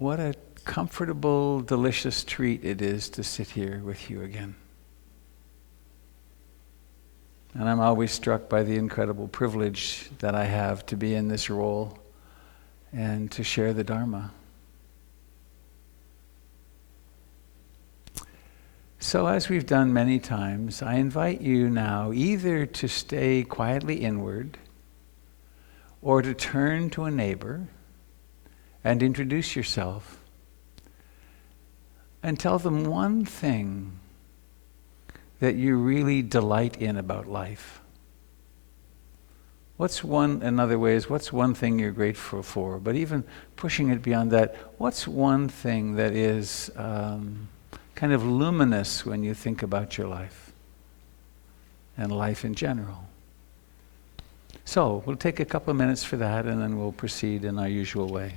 what a comfortable, delicious treat it is to sit here with you again. And I'm always struck by the incredible privilege that I have to be in this role and to share the Dharma. So as we've done many times, I invite you now either to stay quietly inward or to turn to a neighbor and introduce yourself and tell them one thing that you really delight in about life. In other ways, what's one thing you're grateful for? But even pushing it beyond that, what's one thing that is kind of luminous when you think about your life and life in general? So we'll take a couple of minutes for that, and then we'll proceed in our usual way.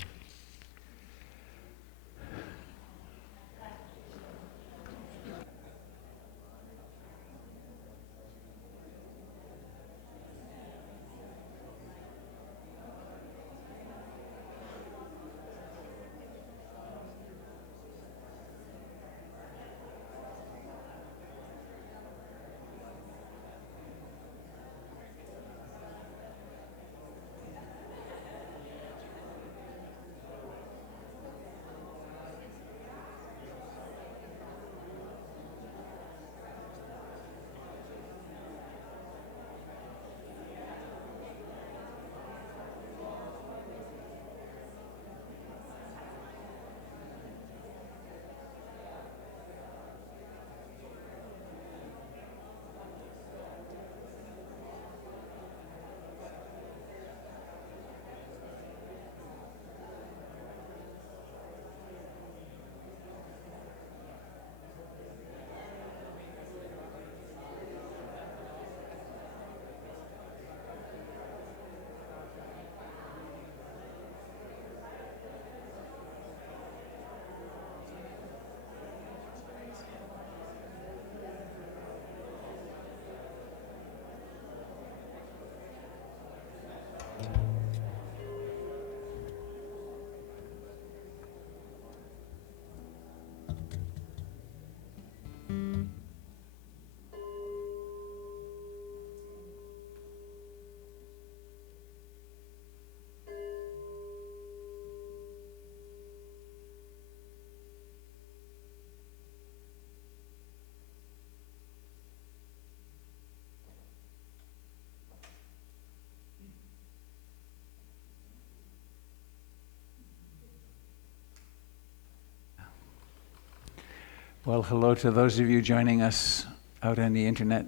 Well, hello to those of you joining us out on the internet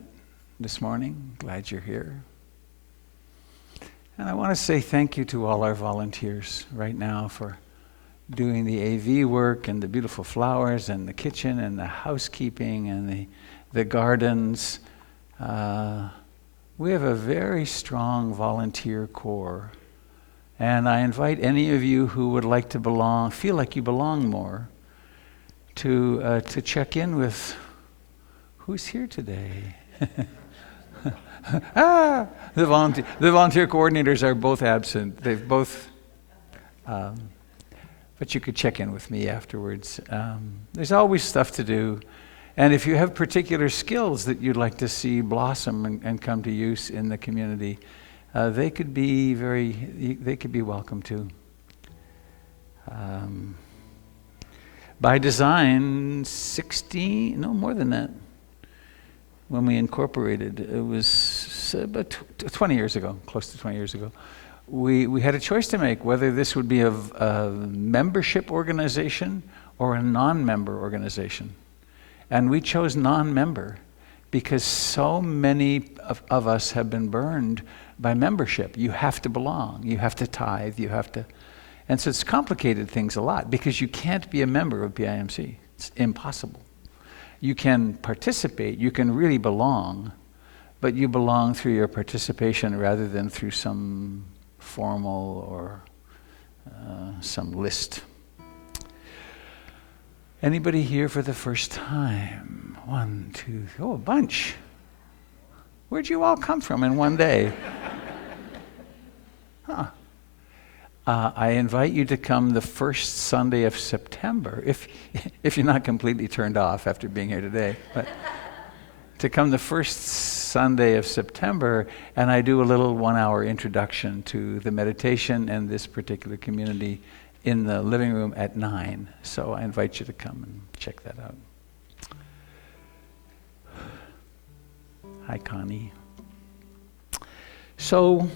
this morning. Glad you're here. And I want to say thank you to all our volunteers right now for doing the AV work and the beautiful flowers and the kitchen and the housekeeping and the gardens. We have a very strong volunteer core. And I invite any of you who would like to feel like you belong more, to check in with who's here today. The volunteer coordinators are both absent. They've both, but you could check in with me afterwards. There's always stuff to do. And if you have particular skills that you'd like to see blossom and come to use in the community, they could be welcome too. By design, more than that, when we incorporated, it was about 20 years ago, close to 20 years ago, we had a choice to make whether this would be a membership organization or a non-member organization. And we chose non-member because so many of us have been burned by membership. You have to belong, you have to tithe, and so it's complicated things a lot because you can't be a member of BIMC. It's impossible. You can participate, you can really belong, but you belong through your participation rather than through some formal or some list. Anybody here for the first time? 1, 2, a bunch. Where'd you all come from in one day? Huh. I invite you to come the first Sunday of September, if you're not completely turned off after being here today, but to come the first Sunday of September, and I do a little 1-hour introduction to the meditation and this particular community in the living room at 9. So I invite you to come and check that out. Hi, Connie. So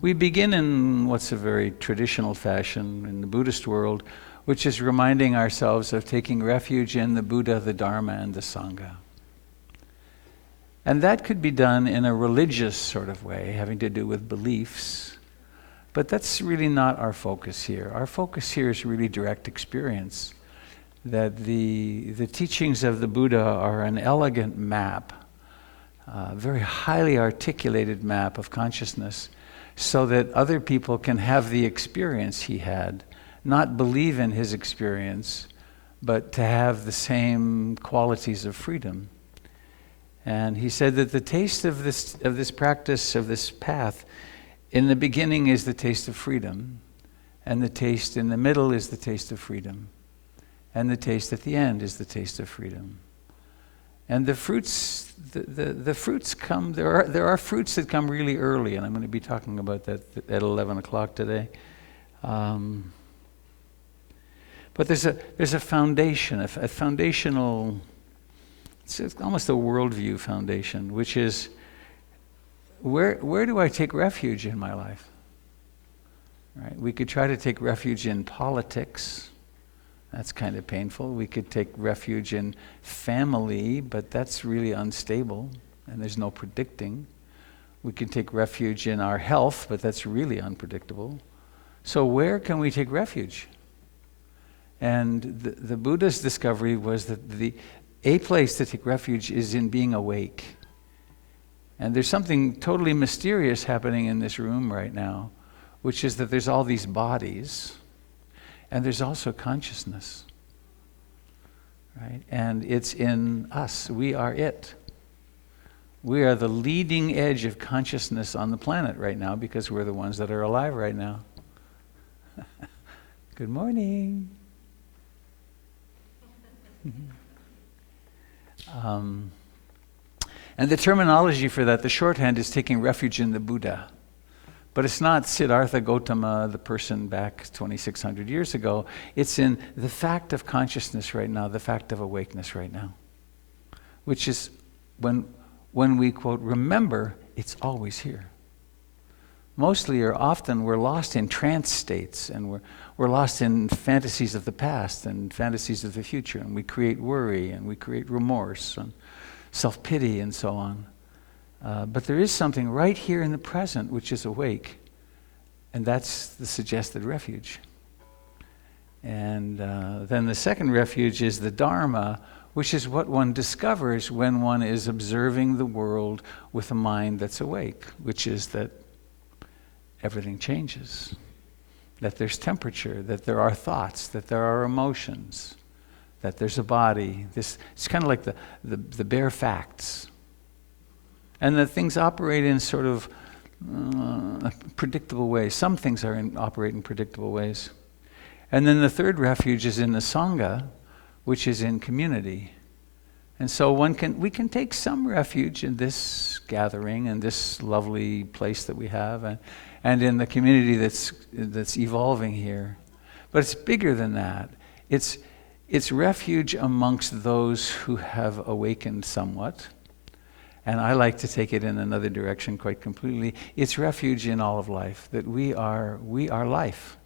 we begin in what's a very traditional fashion in the Buddhist world, which is reminding ourselves of taking refuge in the Buddha, the Dharma, and the Sangha. And that could be done in a religious sort of way, having to do with beliefs. But that's really not our focus here. Our focus here is really direct experience. That the teachings of the Buddha are an elegant map, a very highly articulated map of consciousness, so that other people can have the experience he had, not believe in his experience, but to have the same qualities of freedom. And he said that the taste of this practice, of this path, in the beginning is the taste of freedom, and the taste in the middle is the taste of freedom, and the taste at the end is the taste of freedom. And the fruits, the fruits come. There are fruits that come really early, and I'm going to be talking about that at 11 o'clock today. But there's a foundation, a foundational. It's almost a worldview foundation, which is where do I take refuge in my life? Right? We could try to take refuge in politics. That's kind of painful. We could take refuge in family, but that's really unstable, and there's no predicting. We can take refuge in our health, but that's really unpredictable. So where can we take refuge? And the Buddha's discovery was that a place to take refuge is in being awake. And there's something totally mysterious happening in this room right now, which is that there's all these bodies, and there's also consciousness, right? And it's in us. We are it. We are the leading edge of consciousness on the planet right now because we're the ones that are alive right now. Good morning. And the terminology for that, the shorthand, is taking refuge in the Buddha. But it's not Siddhartha Gautama, the person back 2,600 years ago. It's in the fact of consciousness right now, the fact of awakeness right now. Which is when we, quote, remember, it's always here. Mostly or often we're lost in trance states, and we're lost in fantasies of the past and fantasies of the future, and we create worry, and we create remorse, and self-pity, and so on. But there is something right here in the present which is awake, and that's the suggested refuge. And then the second refuge is the Dharma, which is what one discovers when one is observing the world with a mind that's awake, which is that everything changes, that there's temperature, that there are thoughts, that there are emotions, that there's a body. It's kind of like the bare facts. And that things operate in sort of predictable ways. Some things operate in predictable ways. And then the third refuge is in the Sangha, which is in community. And so we can take some refuge in this gathering and this lovely place that we have, and in the community that's evolving here. But it's bigger than that. It's refuge amongst those who have awakened somewhat. And I like to take it in another direction quite completely. It's refuge in all of life, that we are life.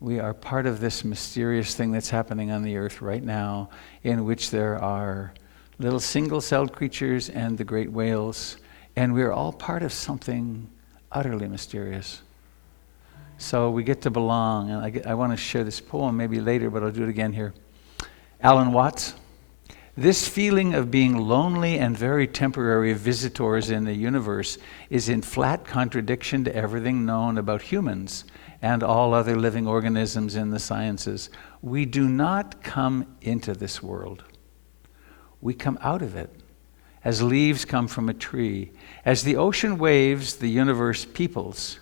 We are part of this mysterious thing that's happening on the earth right now, in which there are little single-celled creatures and the great whales, and we're all part of something utterly mysterious. So we get to belong, and I want to share this poem maybe later, but I'll do it again here. Alan Watts. This feeling of being lonely and very temporary visitors in the universe is in flat contradiction to everything known about humans and all other living organisms in the sciences. We do not come into this world. We come out of it, as leaves come from a tree. As the ocean waves, the universe peoples.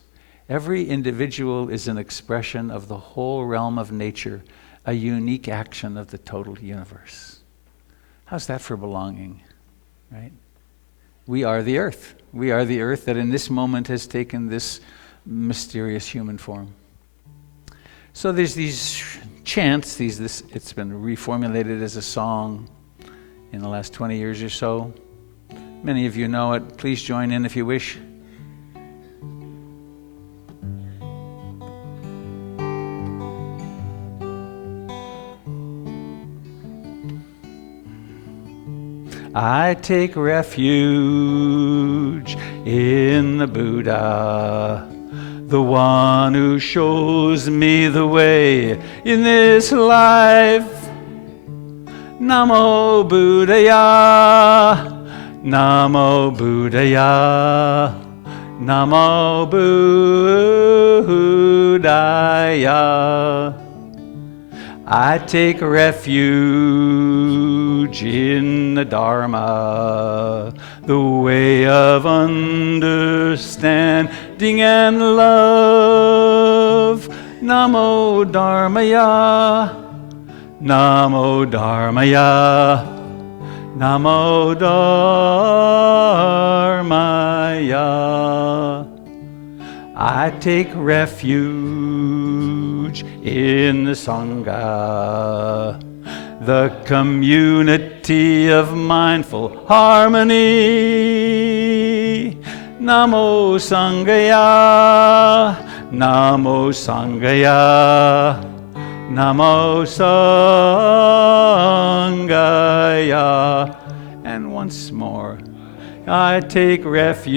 Every individual is an expression of the whole realm of nature, a unique action of the total universe. How's that for belonging, right? We are the earth. We are the earth that in this moment has taken this mysterious human form. So there's these chants, it's been reformulated as a song in the last 20 years or so. Many of you know it. Please join in if you wish. I take refuge in the Buddha, the one who shows me the way in this life. Namo Buddhaya, Namo Buddhaya, Namo Buddhaya. I take refuge in the Dharma, the way of understanding and love. Namo Dharmaya, Namo Dharmaya, Namo Dharmaya. I take refuge in the Sangha, the community of mindful harmony. Namo Sanghaya, Namo Sanghaya, Namo Sanghaya. And once more, I take refuge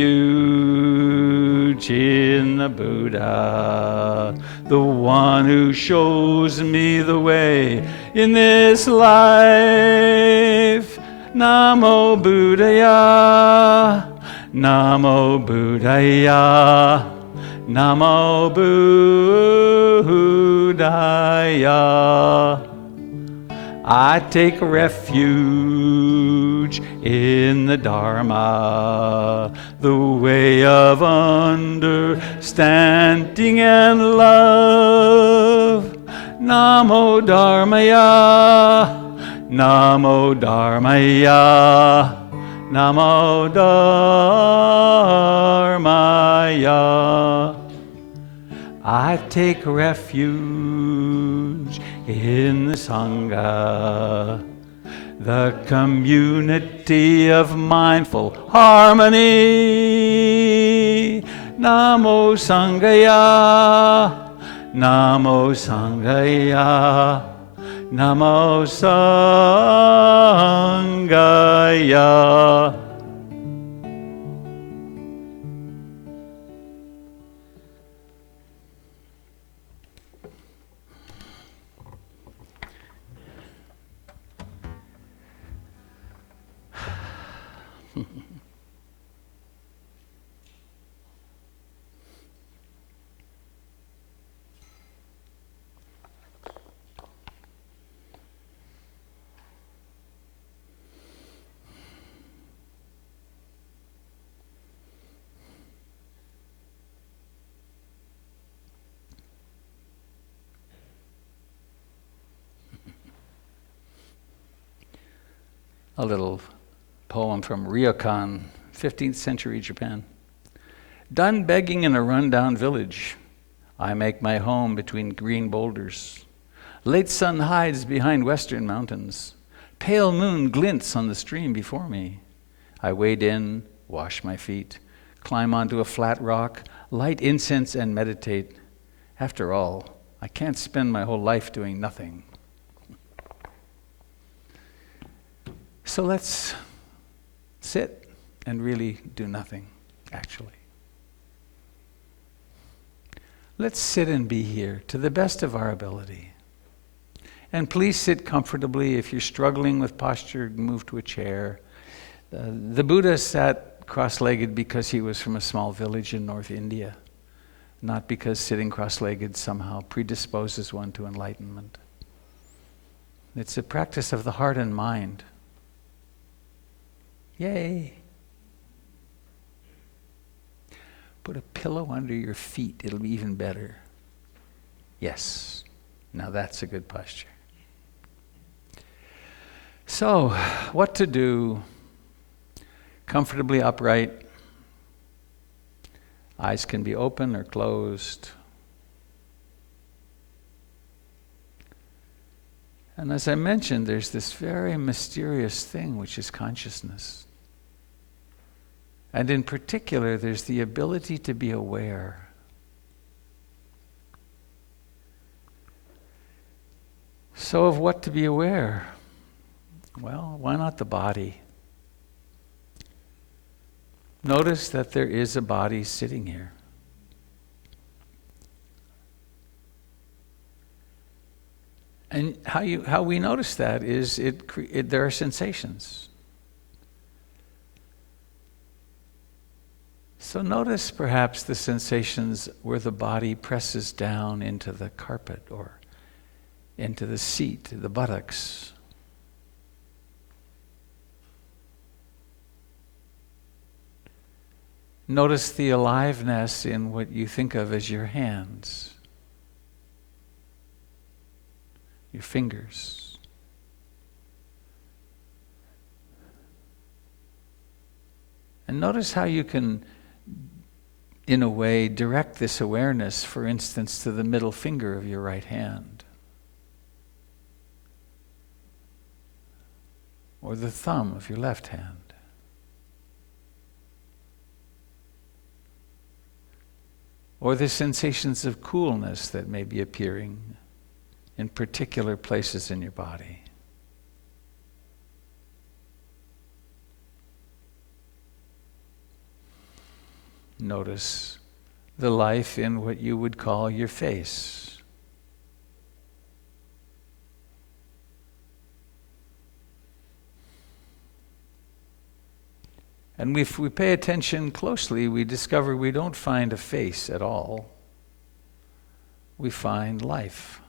in the Buddha, the one who shows me the way in this life. Namo Buddhaya, Namo Buddhaya, Namo Buddhaya. I take refuge in the Dharma, the way of understanding and love. Namo Dharmaya, Namo Dharmaya, Namo Dharmaya. I take refuge in the Sangha, the community of mindful harmony. Namo Sanghaya, Namo Sanghaya, Namo Sanghaya. A little poem from Ryokan, 15th century Japan. Done begging in a rundown village, I make my home between green boulders. Late sun hides behind western mountains. Pale moon glints on the stream before me. I wade in, wash my feet, climb onto a flat rock, light incense and meditate. After all, I can't spend my whole life doing nothing. So let's sit and really do nothing, actually. Let's sit and be here to the best of our ability. And please sit comfortably. If you're struggling with posture, move to a chair. The Buddha sat cross-legged because he was from a small village in North India, not because sitting cross-legged somehow predisposes one to enlightenment. It's a practice of the heart and mind. Yay! Put a pillow under your feet. It'll be even better. Yes. Now that's a good posture. So, what to do? Comfortably upright. Eyes can be open or closed. And as I mentioned, there's this very mysterious thing, which is consciousness. And in particular, there's the ability to be aware. So of what to be aware? Well, why not the body? Notice that there is a body sitting here. And how we notice that is there are sensations. So notice perhaps the sensations where the body presses down into the carpet or into the seat, the buttocks. Notice the aliveness in what you think of as your hands, your fingers. And notice how you can, in a way, direct this awareness, for instance, to the middle finger of your right hand, or the thumb of your left hand. Or the sensations of coolness that may be appearing in particular places in your body. Notice the life in what you would call your face. And if we pay attention closely, we discover we don't find a face at all. We find life.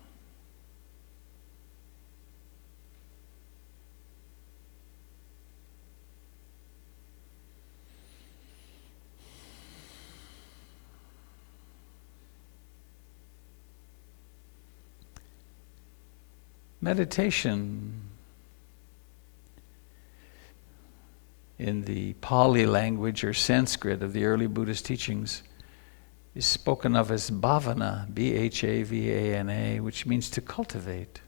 Meditation in the Pali language or Sanskrit of the early Buddhist teachings is spoken of as bhavana, B-H-A-V-A-N-A, which means to cultivate.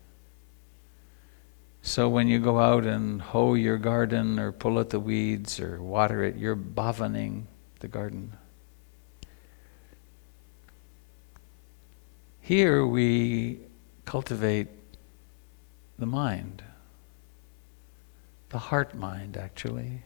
So when you go out and hoe your garden or pull out the weeds or water it, you're bhavaning the garden. Here we cultivate the mind, the heart mind actually.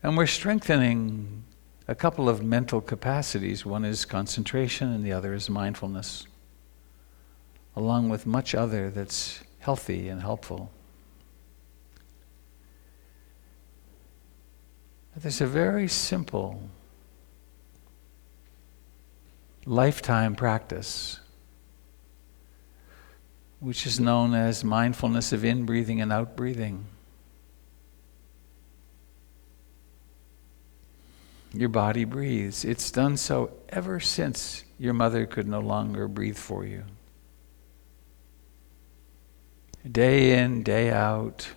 And we're strengthening a couple of mental capacities. One is concentration and the other is mindfulness, along with much other that's healthy and helpful. But there's a very simple lifetime practice which is known as mindfulness of in-breathing and out-breathing. Your body breathes. It's done so ever since your mother could no longer breathe for you. Day in, day out.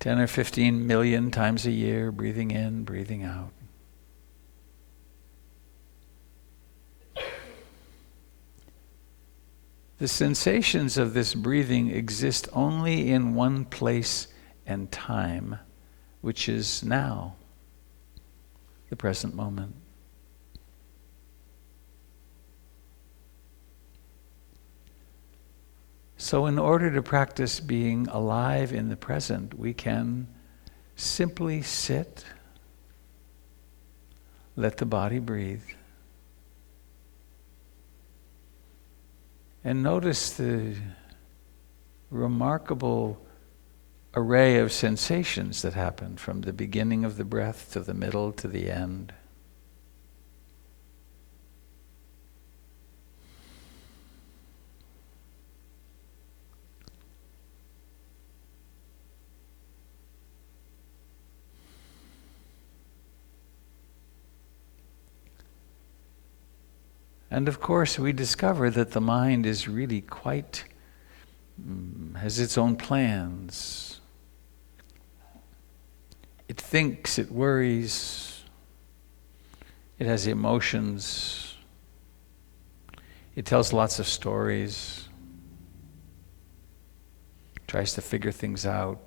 10 or 15 million times a year, breathing in, breathing out. The sensations of this breathing exist only in one place and time, which is now, the present moment. So in order to practice being alive in the present, we can simply sit, let the body breathe, and notice the remarkable array of sensations that happen from the beginning of the breath to the middle to the end. And of course, we discover that the mind is really quite, has its own plans. It thinks, it worries, it has emotions, it tells lots of stories, tries to figure things out.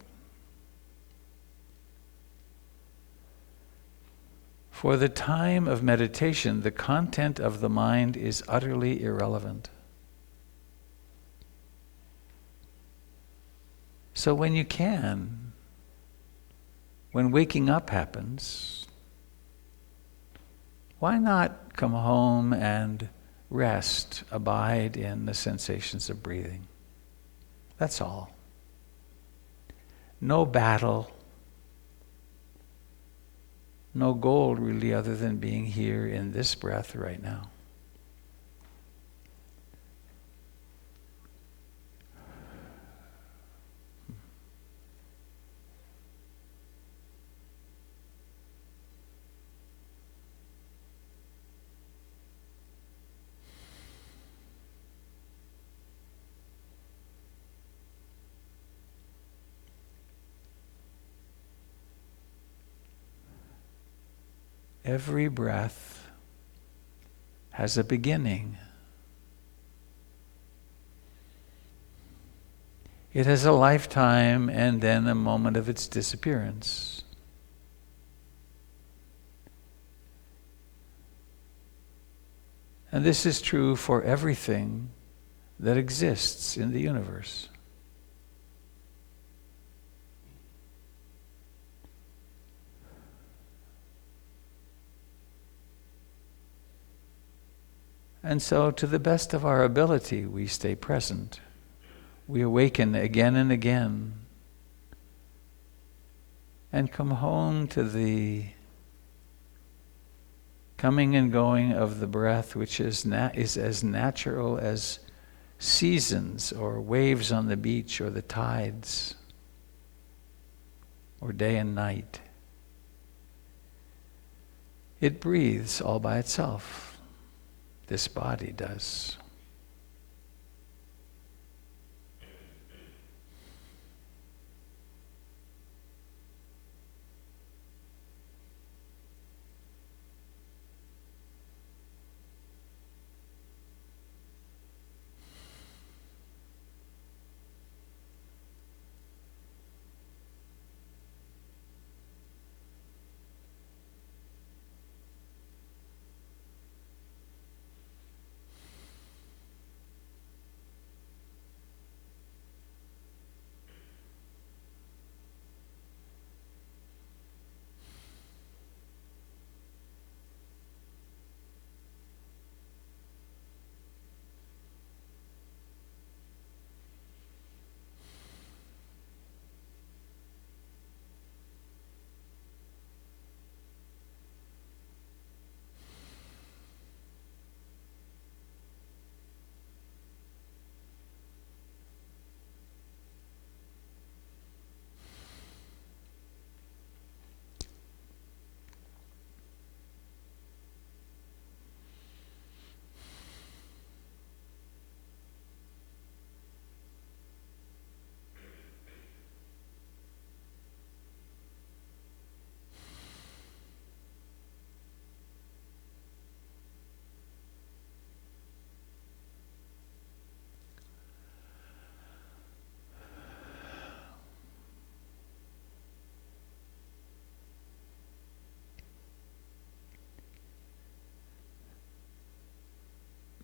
For the time of meditation, the content of the mind is utterly irrelevant. So when you can, when waking up happens, why not come home and rest, abide in the sensations of breathing? That's all. No battle. No goal really other than being here in this breath right now. Every breath has a beginning. It has a lifetime and then a moment of its disappearance. And this is true for everything that exists in the universe. And so, to the best of our ability, we stay present. We awaken again and again and come home to the coming and going of the breath, which is as natural as seasons or waves on the beach or the tides or day and night. It breathes all by itself. This body does.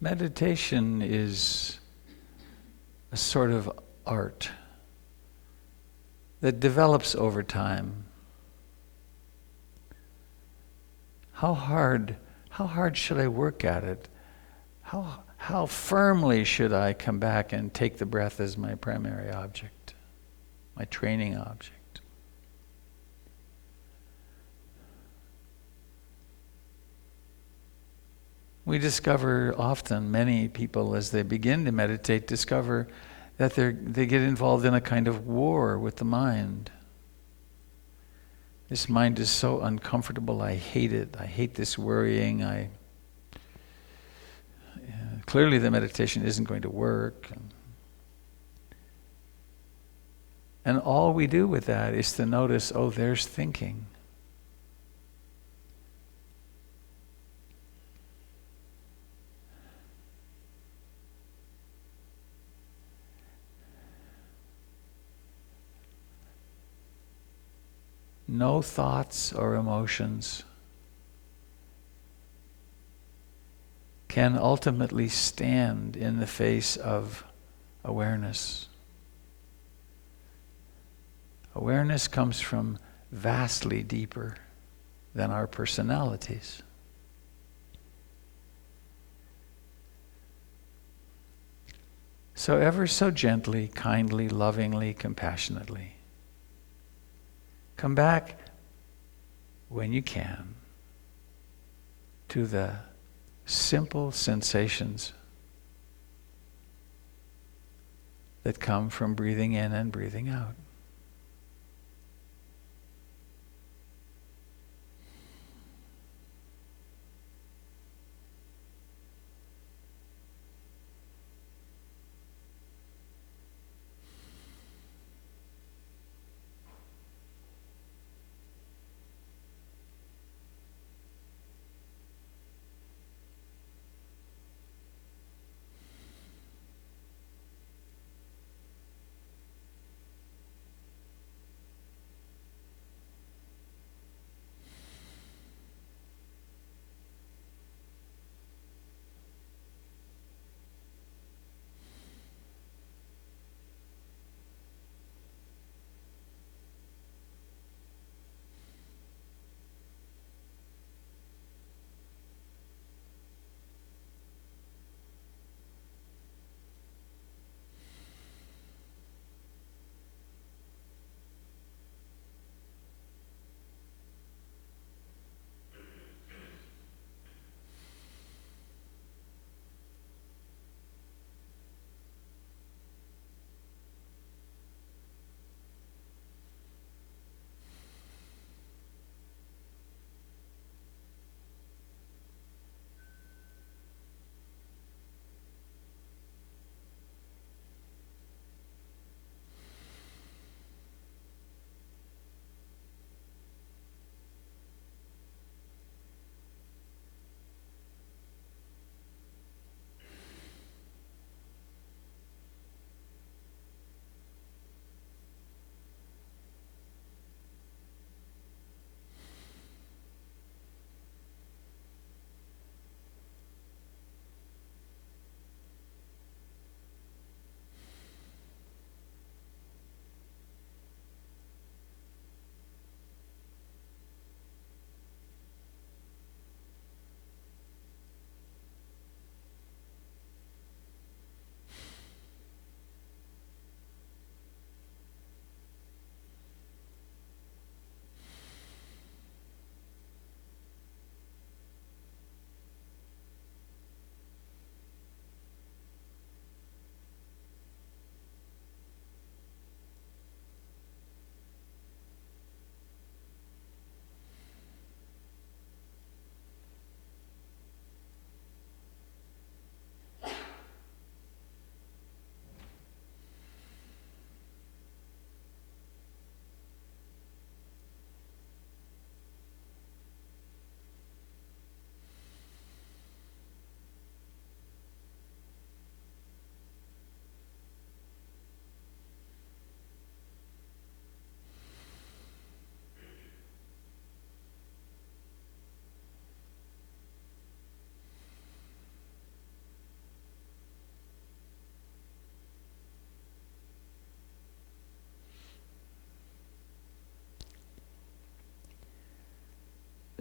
Meditation is a sort of art that develops over time. How hard should I work at it? How firmly should I come back and take the breath as my primary object, my training object? We discover often, many people as they begin to meditate discover that they get involved in a kind of war with the mind. This mind is so uncomfortable, I hate it. I hate this worrying. Clearly the meditation isn't going to work. And all we do with that is to notice, oh, there's thinking. No thoughts or emotions can ultimately stand in the face of awareness. Awareness comes from vastly deeper than our personalities. So ever so gently, kindly, lovingly, compassionately, come back when you can to the simple sensations that come from breathing in and breathing out.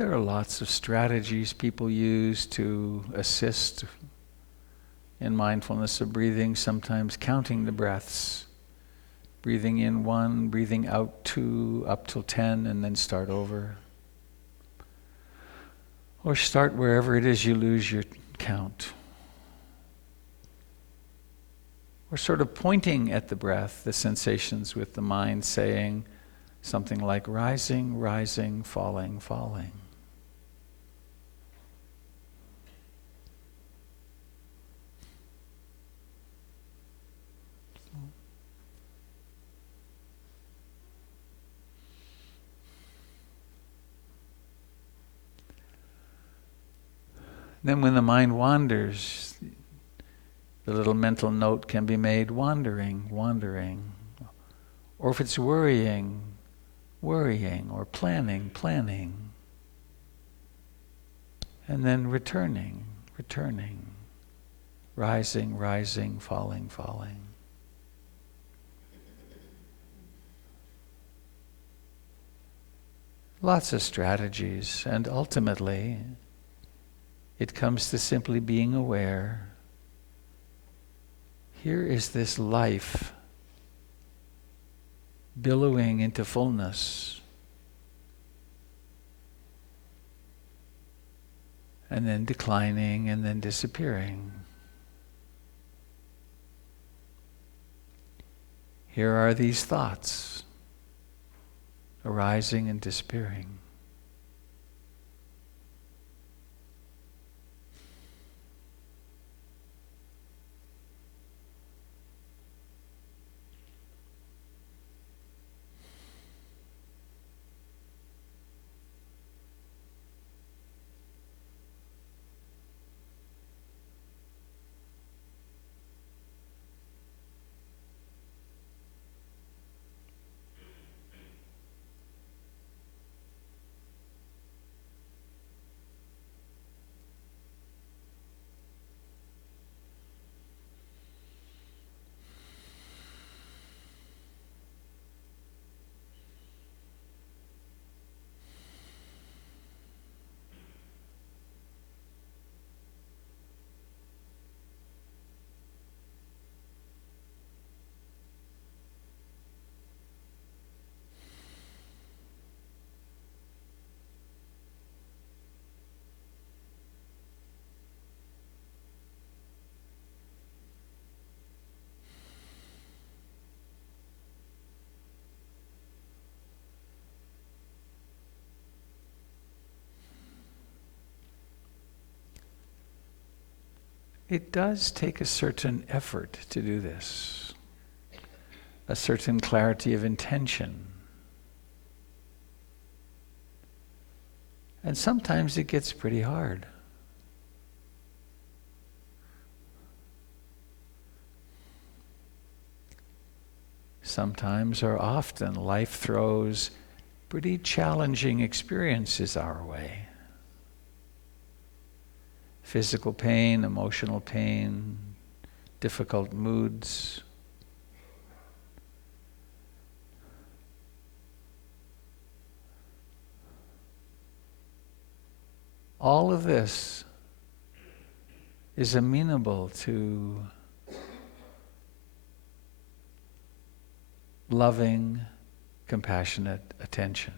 There are lots of strategies people use to assist in mindfulness of breathing, sometimes counting the breaths. Breathing in 1, breathing out 2, up till 10, and then start over. Or start wherever it is you lose your count. Or sort of pointing at the breath, the sensations with the mind, saying something like rising, rising, falling, falling. Then when the mind wanders, the little mental note can be made, wandering, wandering. Or if it's worrying, worrying, or planning, planning. And then returning, returning. Rising, rising, falling, falling. Lots of strategies, and ultimately, it comes to simply being aware. Here is this life billowing into fullness, and then declining, and then disappearing. Here are these thoughts arising and disappearing. It does take a certain effort to do this, a certain clarity of intention. And sometimes it gets pretty hard. Sometimes or often life throws pretty challenging experiences our way. Physical pain, emotional pain, difficult moods. All of this is amenable to loving, compassionate attention.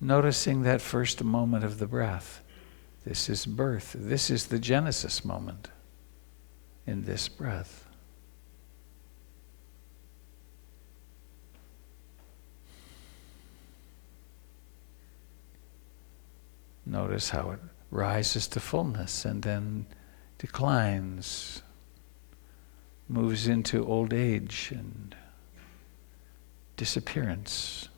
Noticing that first moment of the breath. This is birth. This is the Genesis moment in this breath. Notice how it rises to fullness and then declines, moves into old age and disappearance.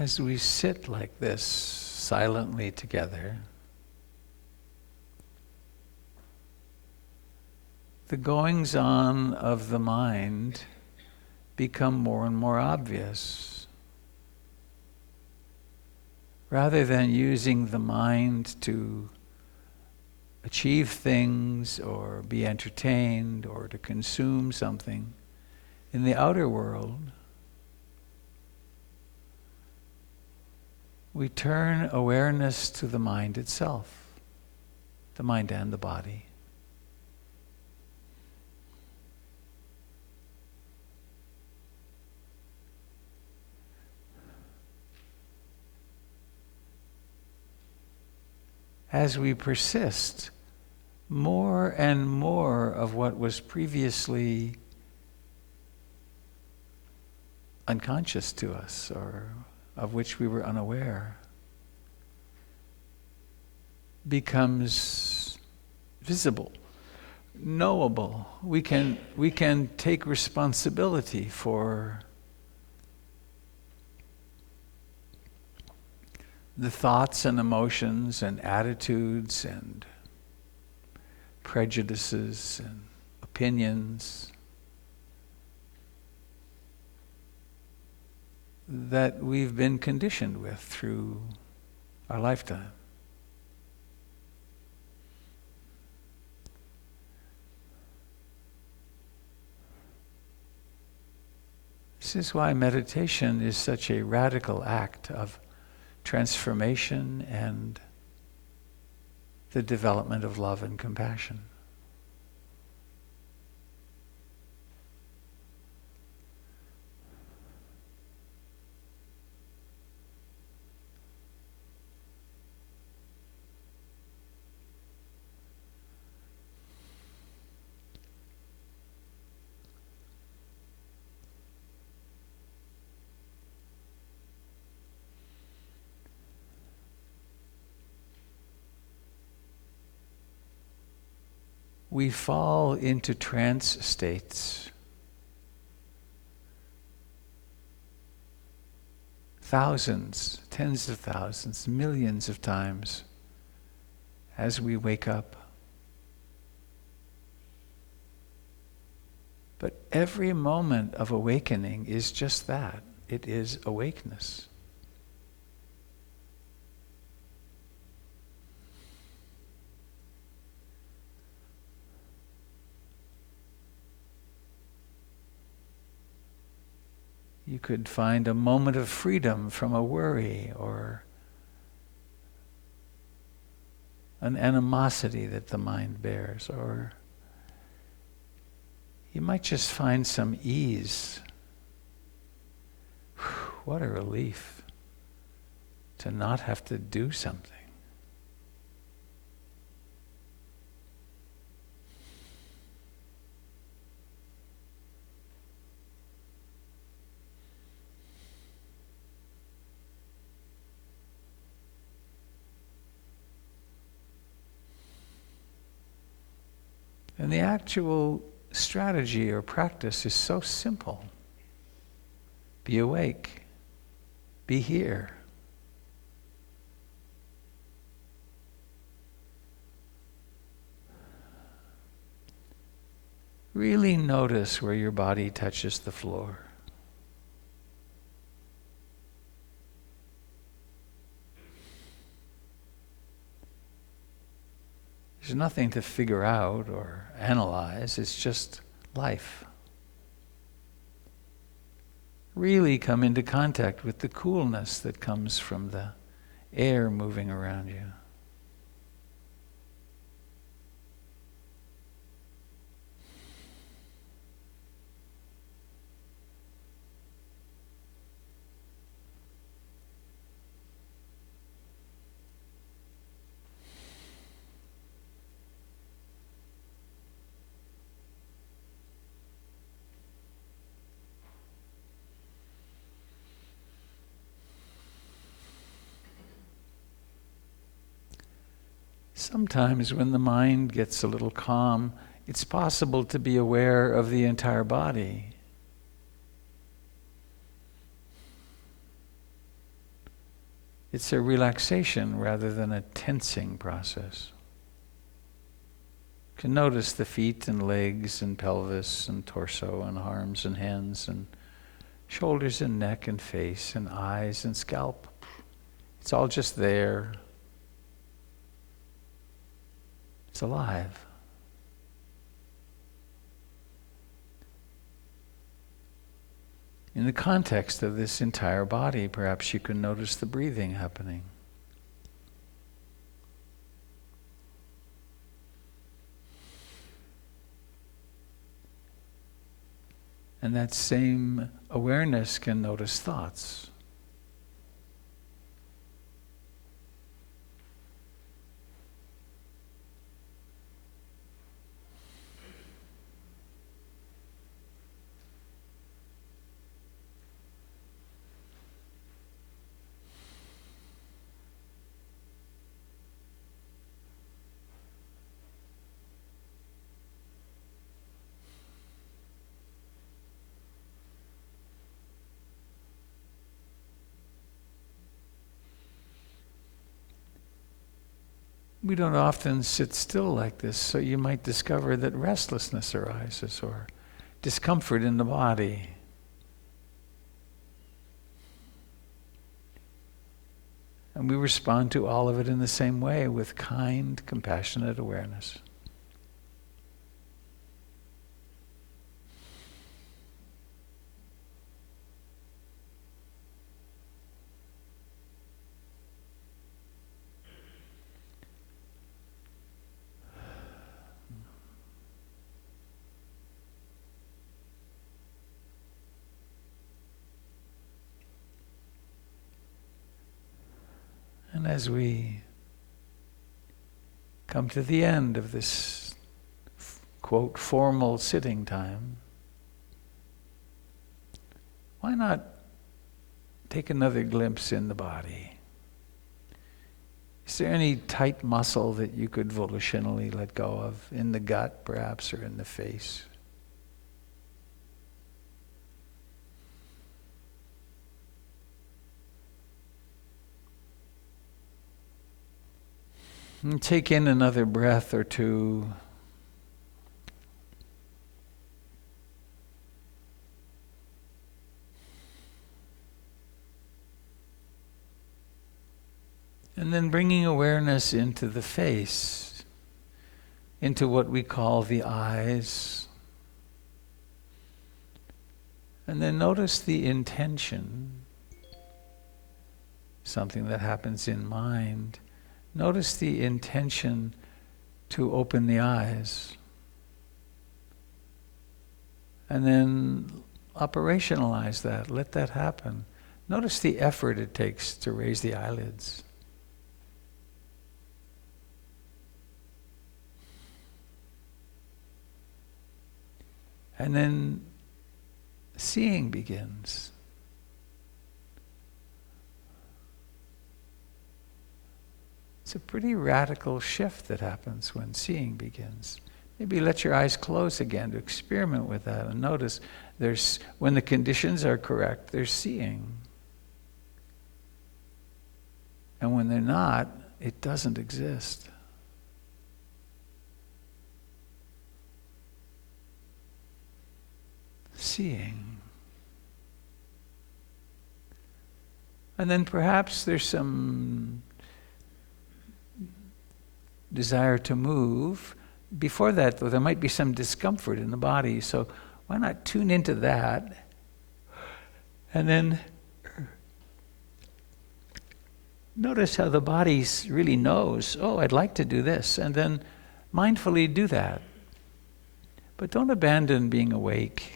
As we sit like this silently together, the goings-on of the mind become more and more obvious. Rather than using the mind to achieve things or be entertained or to consume something in the outer world, we turn awareness to the mind itself, the mind and the body. As we persist, more and more of what was previously unconscious to us, or of which we were unaware, becomes visible, knowable. We can take responsibility for the thoughts and emotions and attitudes and prejudices and opinions that we've been conditioned with through our lifetime. This is why meditation is such a radical act of transformation and the development of love and compassion. We fall into trance states thousands, tens of thousands, millions of times as we wake up. But every moment of awakening is just that. It is awakeness. You could find a moment of freedom from a worry or an animosity that the mind bears, or you might just find some ease. What a relief to not have to do something. And the actual strategy or practice is so simple. Be awake. Be here. Really notice where your body touches the floor. There's nothing to figure out or analyze, it's just life. Really come into contact with the coolness that comes from the air moving around you. Sometimes when the mind gets a little calm, it's possible to be aware of the entire body. It's a relaxation rather than a tensing process. You can notice the feet and legs and pelvis and torso and arms and hands and shoulders and neck and face and eyes and scalp. It's all just there. It's alive. In the context of this entire body, perhaps you can notice the breathing happening. And that same awareness can notice thoughts. We don't often sit still like this, so you might discover that restlessness arises or discomfort in the body. And we respond to all of it in the same way, with kind, compassionate awareness. And as we come to the end of this, quote, formal sitting time, why not take another glimpse in the body? Is there any tight muscle that you could volitionally let go of, in the gut perhaps, or in the face? And take in another breath or two. And then bringing awareness into the face, into what we call the eyes. And then notice the intention, something that happens in mind. Notice the intention to open the eyes. And then operationalize that. Let that happen. Notice the effort it takes to raise the eyelids. And then seeing begins. It's a pretty radical shift that happens when seeing begins. Maybe let your eyes close again to experiment with that and notice when the conditions are correct, there's seeing. And when they're not, it doesn't exist. Seeing. And then perhaps there's some desire to move. Before that, though, there might be some discomfort in the body, so why not tune into that and then notice how the body really knows, oh, I'd like to do this, and then mindfully do that. But don't abandon being awake.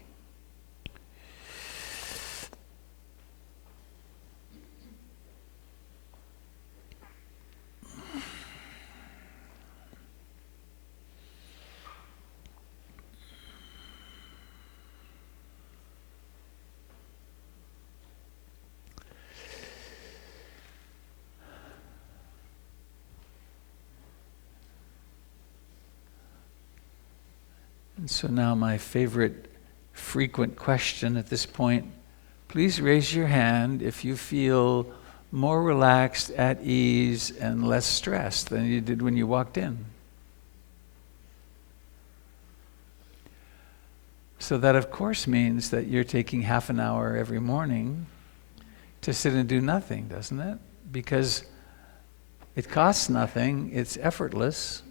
And so now my favorite frequent question at this point, please raise your hand if you feel more relaxed, at ease, and less stressed than you did when you walked in. So that, of course, means that you're taking half an hour every morning to sit and do nothing, doesn't it? Because it costs nothing, it's effortless,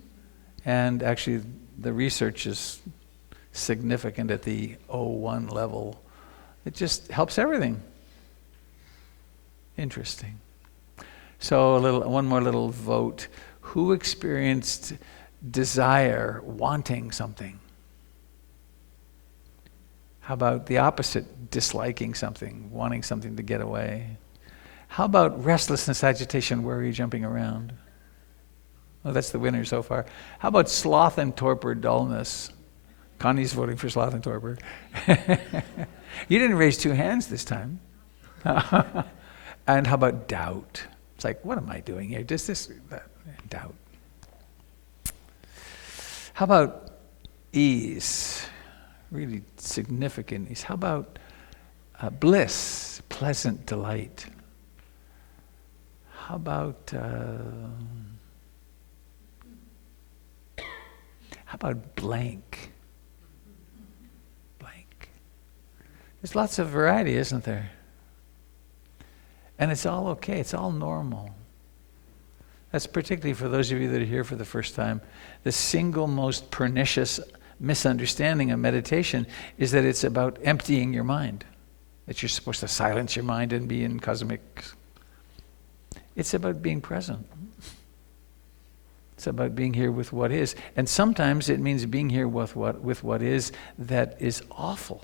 and actually the research is significant at the O1 level. It just helps everything. Interesting. So one more little vote. Who experienced desire, wanting something? How about the opposite, disliking something, wanting something to get away? How about restlessness, agitation, worry, jumping around? Well, that's the winner so far. How about sloth and torpor, dullness? Connie's voting for sloth and torpor. You didn't raise two hands this time. And how about doubt? It's like, what am I doing here? Just this, that, doubt. How about ease? Really significant ease. How about bliss, pleasant delight? How about blank? Blank. There's lots of variety, isn't there? And it's all okay. It's all normal. That's particularly for those of you that are here for the first time. The single most pernicious misunderstanding of meditation is that it's about emptying your mind. That you're supposed to silence your mind and be in cosmic. It's about being present. It's about being here with what is. And sometimes it means being here with what is that is awful.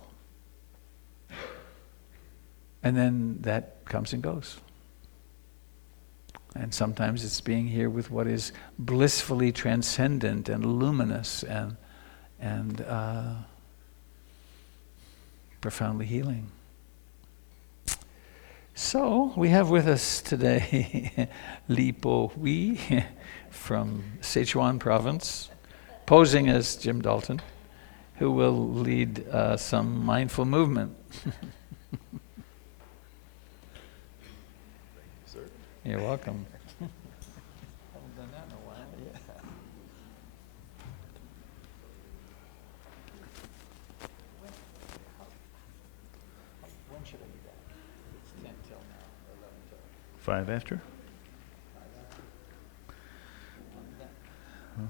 And then that comes and goes. And sometimes it's being here with what is blissfully transcendent and luminous and profoundly healing. So we have with us today Li Po Hui from Sichuan province, posing as Jim Dalton, who will lead some mindful movement. You're welcome. Haven't done that in a while. Yeah. When should I be back? It's 10 till now, 11 till. 5 after?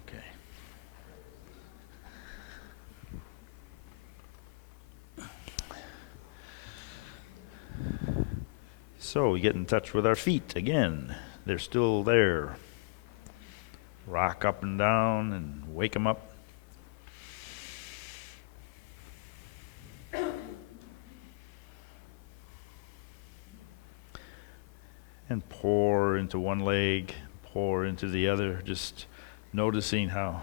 Okay. So we get in touch with our feet again. They're still there. Rock up and down and wake them up. And pour into one leg, pour into the other, just noticing how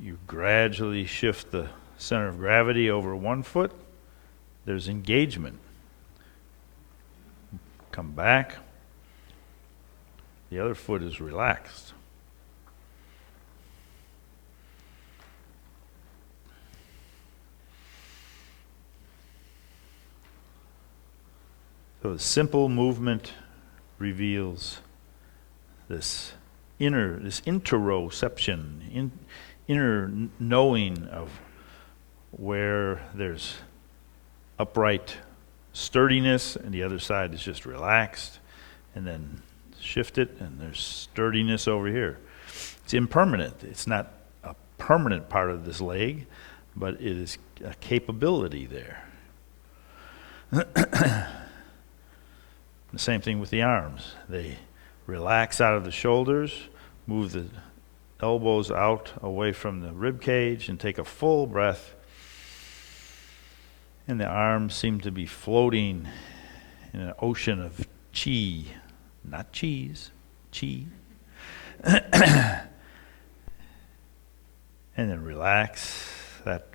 you gradually shift the center of gravity over one foot. There's engagement. Come back. The other foot is relaxed. So the simple movement reveals this interoception, inner knowing of where there's upright sturdiness and the other side is just relaxed, and then shift it and there's sturdiness over here. It's impermanent. It's not a permanent part of this leg, but it is a capability there. The same thing with the arms. They relax out of the shoulders, move the elbows out away from the rib cage and take a full breath. And the arms seem to be floating in an ocean of chi, not cheese, chi. And then relax that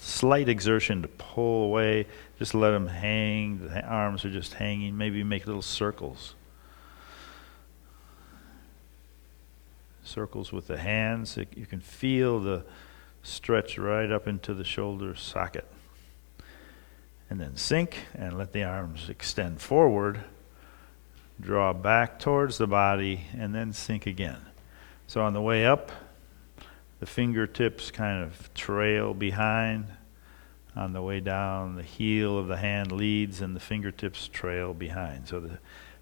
slight exertion to pull away. Just let them hang. The arms are just hanging. Maybe make little circles. Circles with the hands. You can feel the stretch right up into the shoulder socket. and then sink and let the arms extend forward, draw back towards the body, and then sink again. So on the way up, the fingertips kind of trail behind. On the way down, the heel of the hand leads and the fingertips trail behind. So the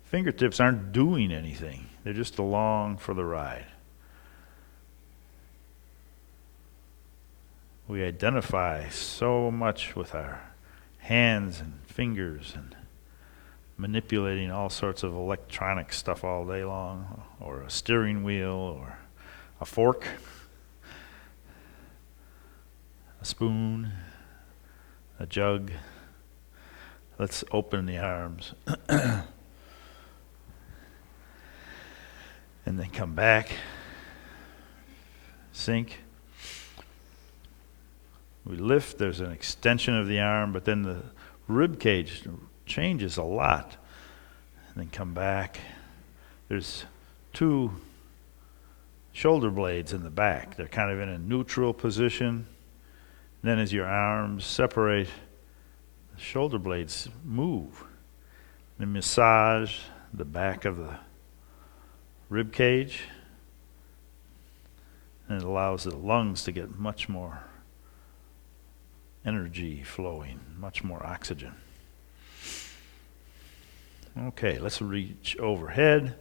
fingertips aren't doing anything. They're just along for the ride. We identify so much with our hands and fingers and manipulating all sorts of electronic stuff all day long, or a steering wheel, or a fork, a spoon, a jug. Let's open the arms and then come back, sink. We lift, there's an extension of the arm, but then the rib cage changes a lot. And then come back. There's two shoulder blades in the back. They're kind of in a neutral position. Then as your arms separate, the shoulder blades move. They massage the back of the rib cage, and it allows the lungs to get much more energy flowing, much more oxygen. Okay, let's reach overhead.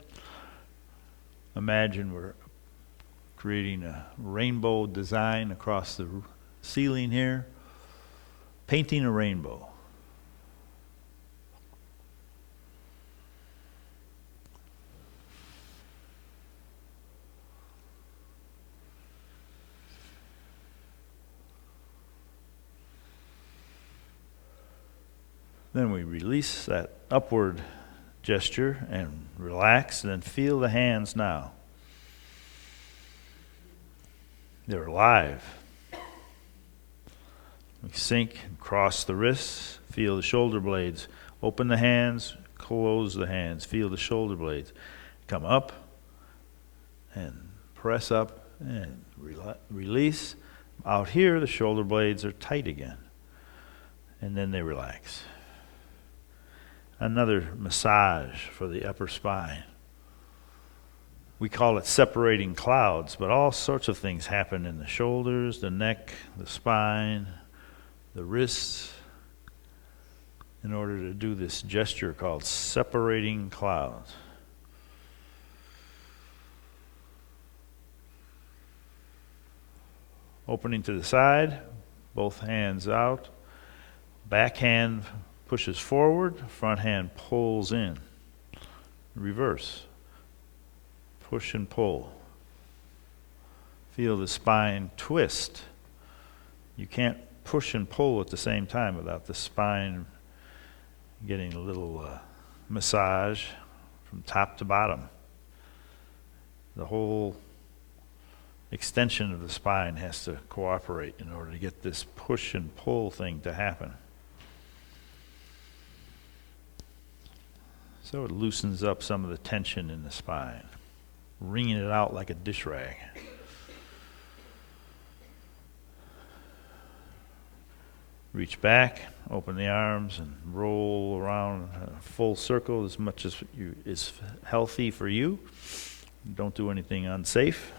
Imagine we're creating a rainbow design across the ceiling here, painting a rainbow. Then we release that upward gesture and relax, and then feel the hands now. They're alive. We sink and cross the wrists, feel the shoulder blades. Open the hands, close the hands, feel the shoulder blades. Come up and press up and release. Out here, the shoulder blades are tight again, and then they relax. Another massage for the upper spine. We call it separating clouds, but all sorts of things happen in the shoulders, the neck, the spine, the wrists, in order to do this gesture called separating clouds. Opening to the side, both hands out, back hand pushes forward, front hand pulls in. Reverse. Push and pull. Feel the spine twist. You can't push and pull at the same time without the spine getting a little massage from top to bottom. The whole extension of the spine has to cooperate in order to get this push and pull thing to happen. So it loosens up some of the tension in the spine, wringing it out like a dish rag. Reach back, open the arms, and roll around a full circle as much as is healthy for you. Don't do anything unsafe.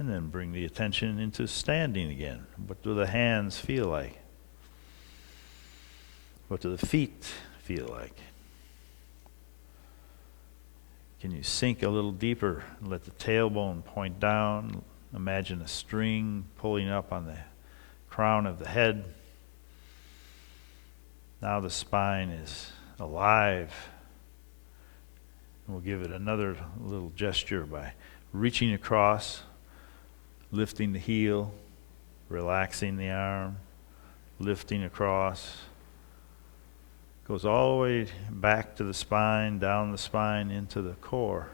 And then bring the attention into standing again. What do the hands feel like? What do the feet feel like? Can you sink a little deeper and let the tailbone point down? Imagine a string pulling up on the crown of the head. Now the spine is alive. We'll give it another little gesture by reaching across, lifting the heel, relaxing the arm, lifting across. Goes all the way back to the spine, down the spine, into the core.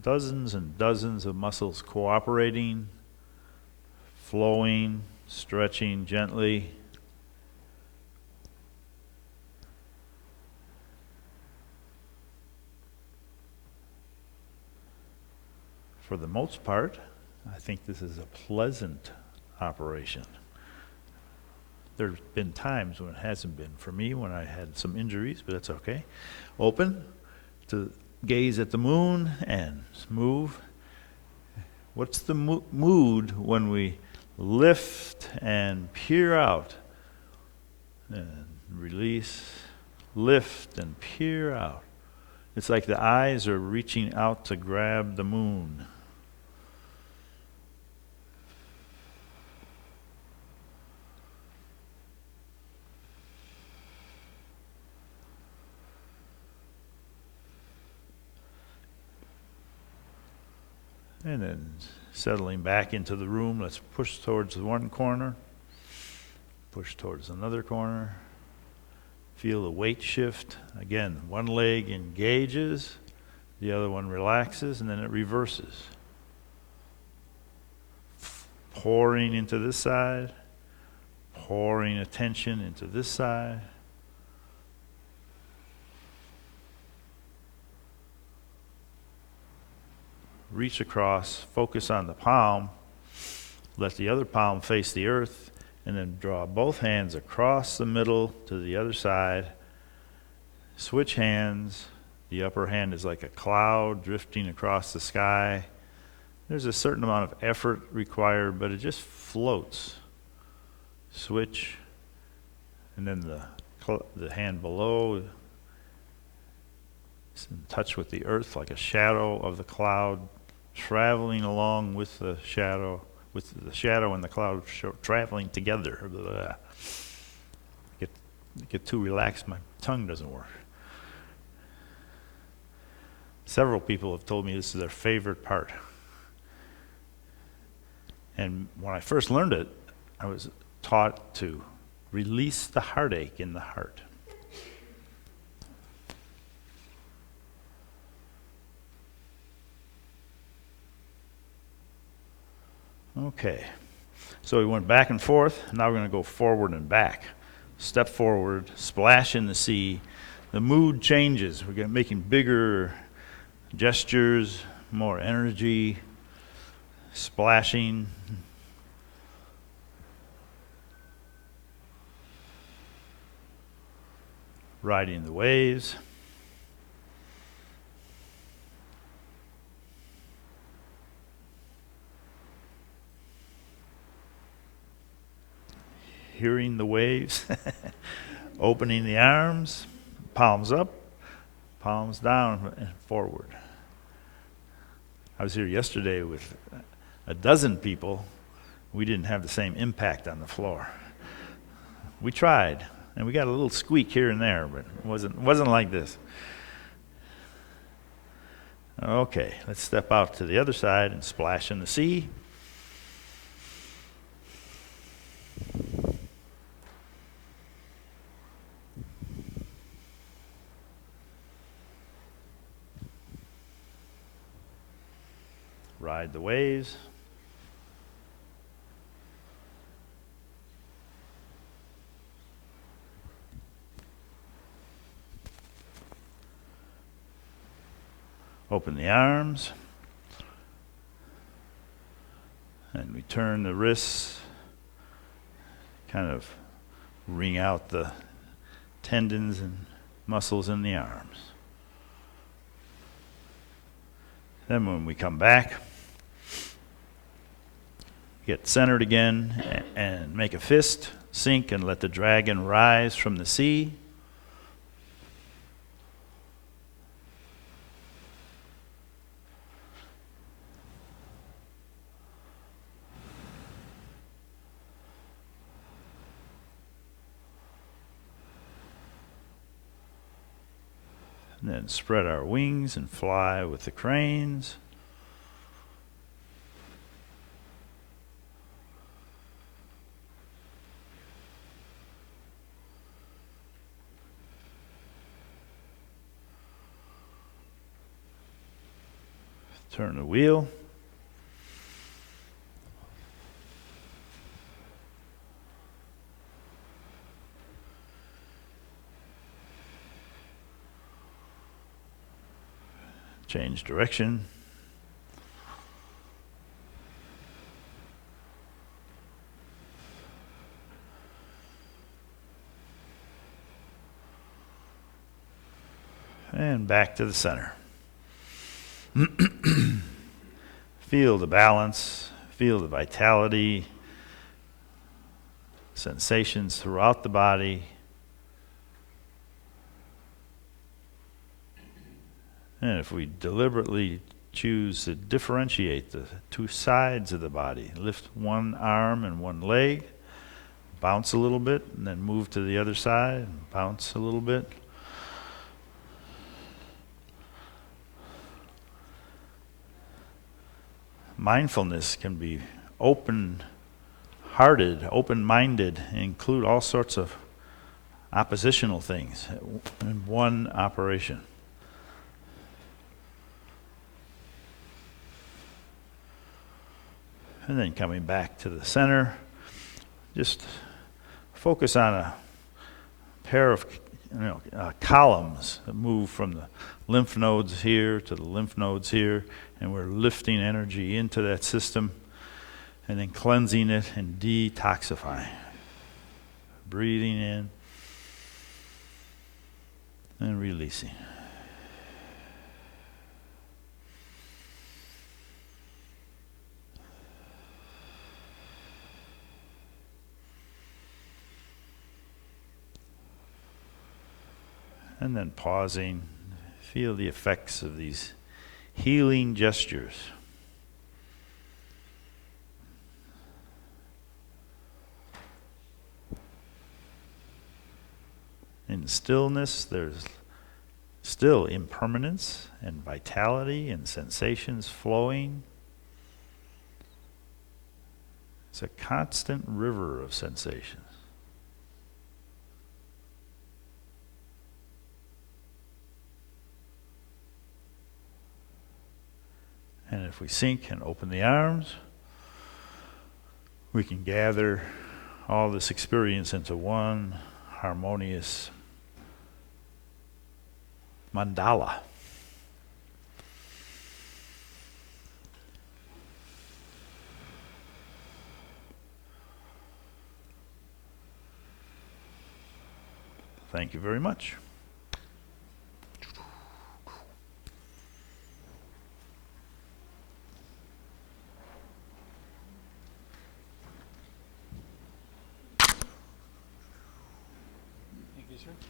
Dozens and dozens of muscles cooperating, flowing, stretching gently. for the most part, I think this is a pleasant operation. There's been times when it hasn't been for me, when I had some injuries, but that's okay. Open to gaze at the moon and move. What's the mood when we lift and peer out and release, lift and peer out? It's like the eyes are reaching out to grab the moon. And then settling back into the room, let's push towards the one corner, push towards another corner. Feel the weight shift. Again, one leg engages, the other one relaxes, and then it reverses. Pouring into this side, pouring attention into this side. Reach across, focus on the palm, let the other palm face the earth, and then draw both hands across the middle to the other side. Switch hands. The upper hand is like a cloud drifting across the sky. There's a certain amount of effort required, but it just floats. Switch, and then the hand below is in touch with the earth like a shadow of the cloud, traveling along with the shadow and the cloud traveling together. Blah. Get too relaxed, my tongue doesn't work. Several people have told me this is their favorite part. And when I first learned it, I was taught to release the heartache in the heart. Okay, so we went back and forth. Now we're going to go forward and back. Step forward, splash in the sea. The mood changes. We're making bigger gestures, more energy, splashing. Riding the waves. Hearing the waves, opening the arms, palms up, palms down and forward. I was here yesterday with a dozen people. We didn't have the same impact on the floor. We tried, and we got a little squeak here and there, but it wasn't like this. Okay, let's step out to the other side and splash in the sea. Ride the waves. Open the arms. And we turn the wrists, kind of wring out the tendons and muscles in the arms. Then when we come back, get centered again and make a fist, sink and let the dragon rise from the sea. And then spread our wings and fly with the cranes. Turn the wheel. Change direction. And back to the center. Feel the balance, feel the vitality, sensations throughout the body. And if we deliberately choose to differentiate the two sides of the body, lift one arm and one leg, bounce a little bit, and then move to the other side, and bounce a little bit. Mindfulness can be open-hearted, open-minded, include all sorts of oppositional things in one operation. And then coming back to the center, just focus on a pair of columns that move from the lymph nodes here to the lymph nodes here, and we're lifting energy into that system and then cleansing it and detoxifying. Breathing in and releasing. And then pausing, feel the effects of these healing gestures. In stillness, there's still impermanence and vitality and sensations flowing. It's a constant river of sensations. And if we sink and open the arms, we can gather all this experience into one harmonious mandala. Thank you very much.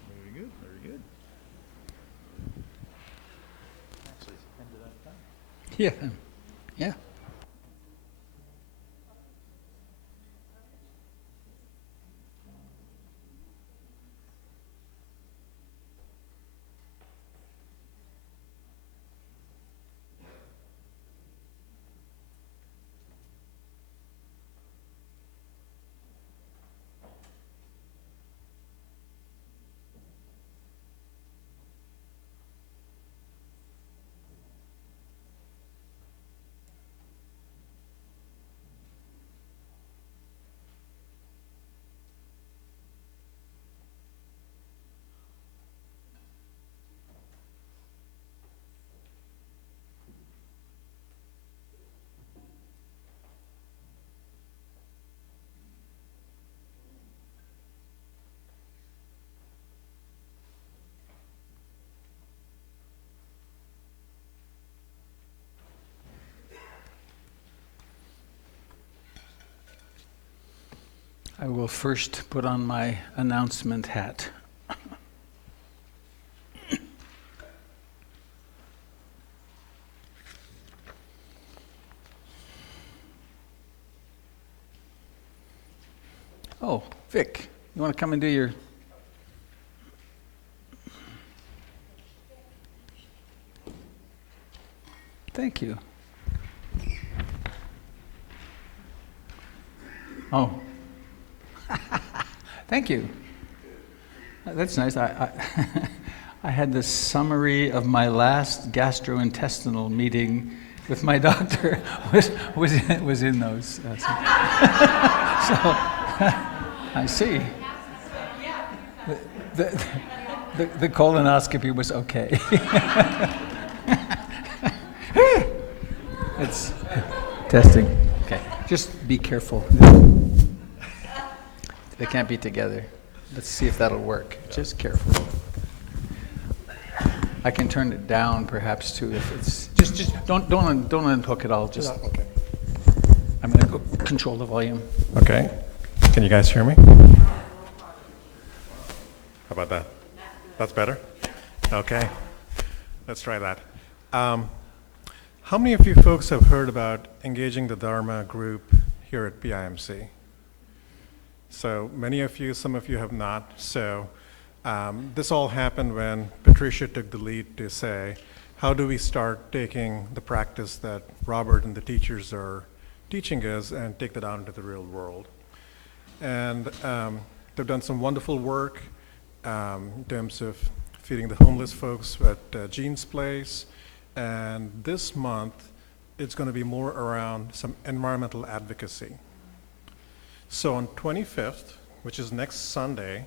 Very good, very good. Actually, ended up time. Yeah. Yeah. I will first put on my announcement hat. Oh, Vic, you want to come and do your... Thank you. Oh. Thank you. That's nice. I had the summary of my last gastrointestinal meeting with my doctor was in those. So I see. The colonoscopy was okay. It's testing. Okay. Just be careful. They can't be together. Let's see if that'll work. Just careful. I can turn it down perhaps too if it's, just don't unhook it all, just, Okay. I'm gonna go control the volume. Okay. Can you guys hear me? How about that? That's better? Okay. Let's try that. How many of you folks have heard about engaging the Dharma group here at PIMC? So many of you, some of you have not. So this all happened when Patricia took the lead to say, how do we start taking the practice that Robert and the teachers are teaching us and take that out into the real world? And they've done some wonderful work in terms of feeding the homeless folks at Jean's Place. And this month, it's going to be more around some environmental advocacy. So on 25th, which is next Sunday,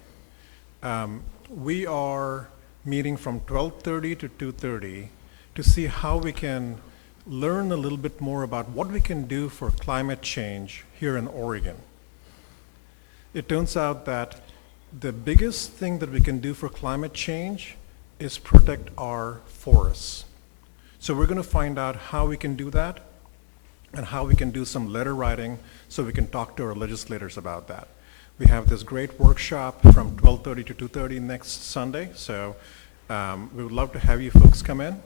we are meeting from 12:30 to 2:30 to see how we can learn a little bit more about what we can do for climate change here in Oregon. It turns out that the biggest thing that we can do for climate change is protect our forests. So we're going to find out how we can do that and how we can do some letter writing so we can talk to our legislators about that. We have this great workshop from 12:30 to 2:30 next Sunday, so we would love to have you folks come in.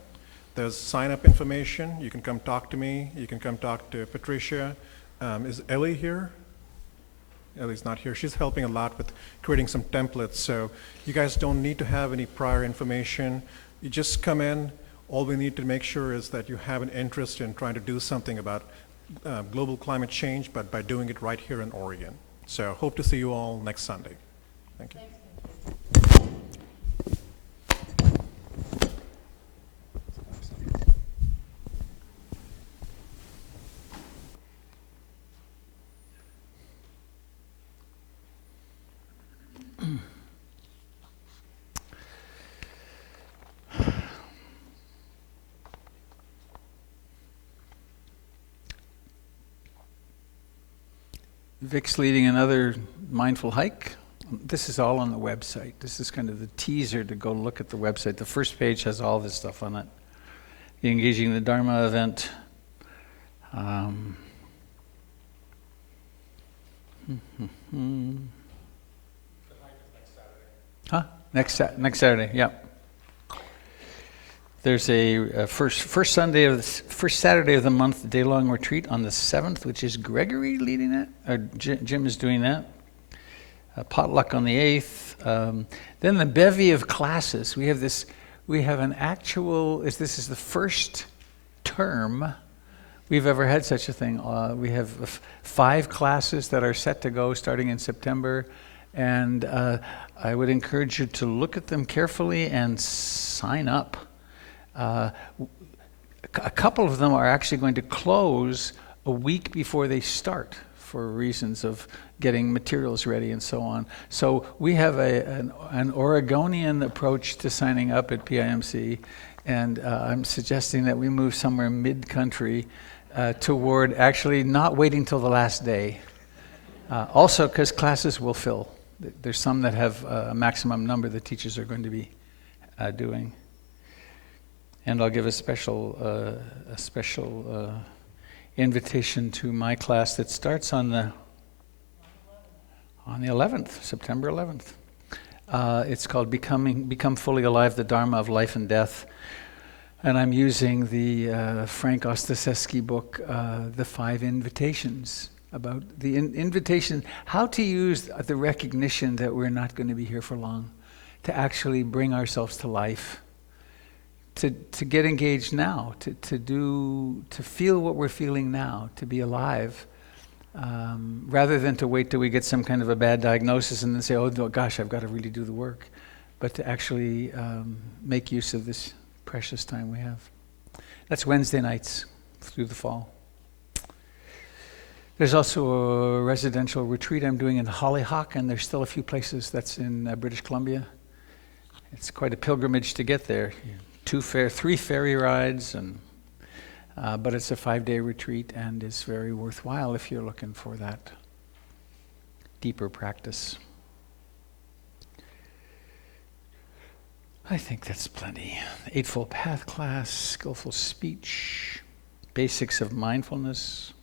There's sign-up information. You can come talk to me. You can come talk to Patricia. Is Ellie here? Ellie's not here. She's helping a lot with creating some templates, so you guys don't need to have any prior information. You just come in. All we need to make sure is that you have an interest in trying to do something about global climate change, but by doing it right here in Oregon. So hope to see you all next Sunday. Thank you. Vic's leading another mindful hike. This is all on the website. This is kind of the teaser to go look at the website. The first page has all this stuff on it. The Engaging the Dharma event. Next Saturday, yeah. There's a first Saturday of the month, day-long retreat on the 7th, which is Gregory leading it, or Jim is doing that. Potluck on the 8th. Then the bevy of classes. We have an actual. This is the first term we've ever had such a thing. We have 5 classes that are set to go starting in September, and I would encourage you to look at them carefully and sign up. A couple of them are actually going to close a week before they start for reasons of getting materials ready and so on. So we have an Oregonian approach to signing up at PIMC, and I'm suggesting that we move somewhere mid-country toward actually not waiting till the last day. Also, because classes will fill. There's some that have a maximum number the teachers are going to be doing. And I'll give a special invitation to my class that starts on the 11th, September 11th. It's called Become Fully Alive, the Dharma of Life and Death. And I'm using the Frank Ostaseski book, The 5 Invitations, about the invitation, how to use the recognition that we're not going to be here for long, to actually bring ourselves to life. To get engaged now, to feel what we're feeling now, to be alive, rather than to wait till we get some kind of a bad diagnosis and then say, oh gosh, I've got to really do the work, but to actually make use of this precious time we have. That's Wednesday nights through the fall. There's also a residential retreat I'm doing in Hollyhock, and there's still a few places that's in British Columbia. It's quite a pilgrimage to get there. 3 ferry rides, and but it's a 5-day retreat and is very worthwhile if you're looking for that deeper practice. I think that's plenty. Eightfold Path class, skillful speech, basics of mindfulness.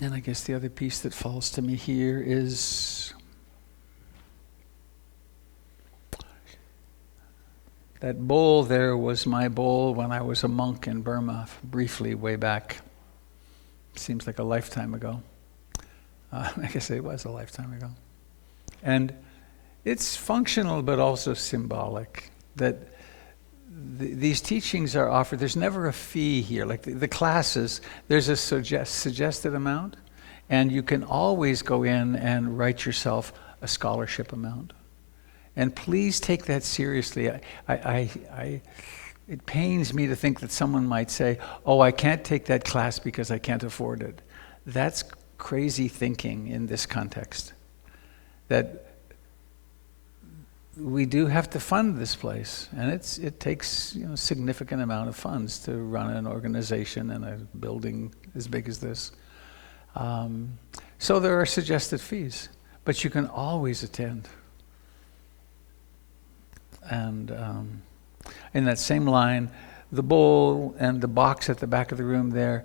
And I guess the other piece that falls to me here is that bowl there was my bowl when I was a monk in Burma, briefly way back. Seems like a lifetime ago. I guess it was a lifetime ago. And it's functional but also symbolic that these teachings are offered. There's never a fee here. Like the classes, there's a suggested amount, and you can always go in and write yourself a scholarship amount. And please take that seriously. It pains me to think that someone might say, oh, I can't take that class because I can't afford it. That's crazy thinking in this context. That we do have to fund this place, and it takes significant amount of funds to run an organization and a building as big as this. So there are suggested fees, but you can always attend. And in that same line, the bowl and the box at the back of the room there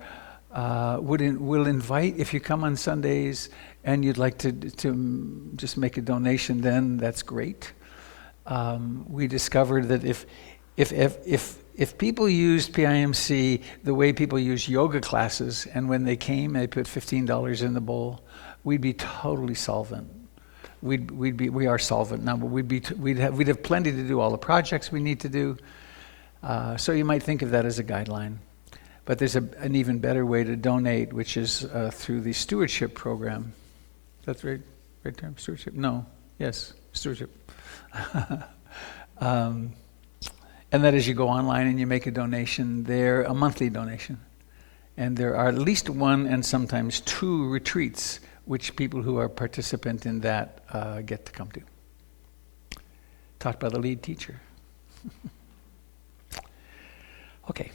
will invite, if you come on Sundays and you'd like to just make a donation, then that's great. We discovered that if people used PIMC the way people use yoga classes, and when they came they put $15 in the bowl, we'd be totally solvent. We are solvent now, but we'd have plenty to do all the projects we need to do. So you might think of that as a guideline. But there's an even better way to donate, which is through the stewardship program. That's right term? Stewardship? No. Yes, stewardship. And that is, you go online and you make a donation there, a monthly donation. And there are at least one and sometimes two retreats which people who are participant in that get to come to. Taught by the lead teacher. Okay.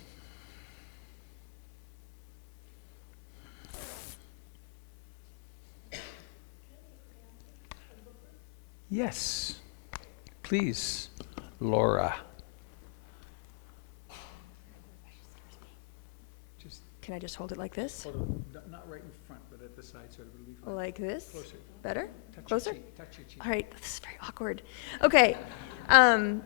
Yes, please, Laura. Can I just hold it like this? Not right in front, but at the side, so it would be fine. Like this? Closer. Better? Touch Closer? Your cheek. Touch your cheek. All right, this is very awkward. Okay. I'm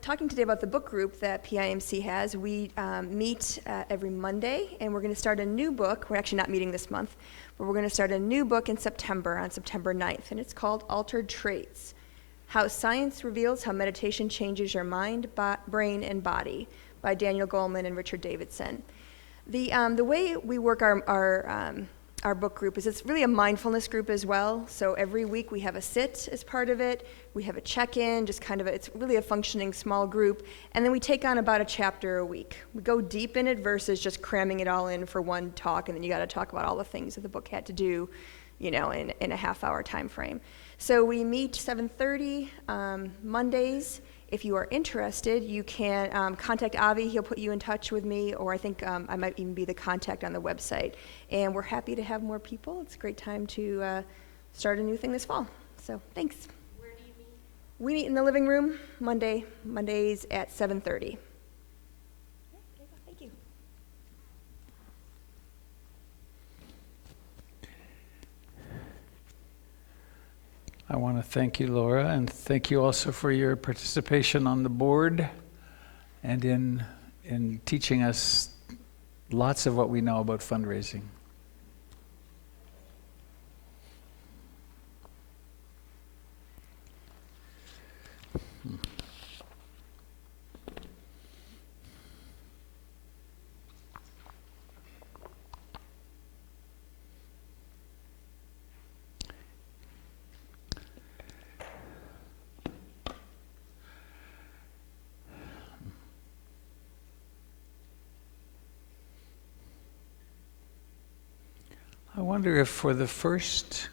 talking today about the book group that PIMC has. We meet every Monday, and we're going to start a new book. We're actually not meeting this month, but we're going to start a new book in September, on September 9th, and it's called Altered Traits: How Science Reveals How Meditation Changes Your Mind, Brain, and Body, by Daniel Goleman and Richard Davidson. The way we work our book group is it's really a mindfulness group as well. So every week we have a sit as part of it. We have a check-in, just kind of it's really a functioning small group. And then we take on about a chapter a week. We go deep in it versus just cramming it all in for one talk, and then you got to talk about all the things that the book had to do, in a half-hour time frame. So we meet 7:30 Mondays. If you are interested, you can contact Avi. He'll put you in touch with me, or I think I might even be the contact on the website. And we're happy to have more people. It's a great time to start a new thing this fall. So thanks. Where do you meet? We meet in the living room Mondays at 7:30. Thank you. I want to thank you, Laura, and thank you also for your participation on the board and in teaching us lots of what we know about fundraising. I wonder if for the first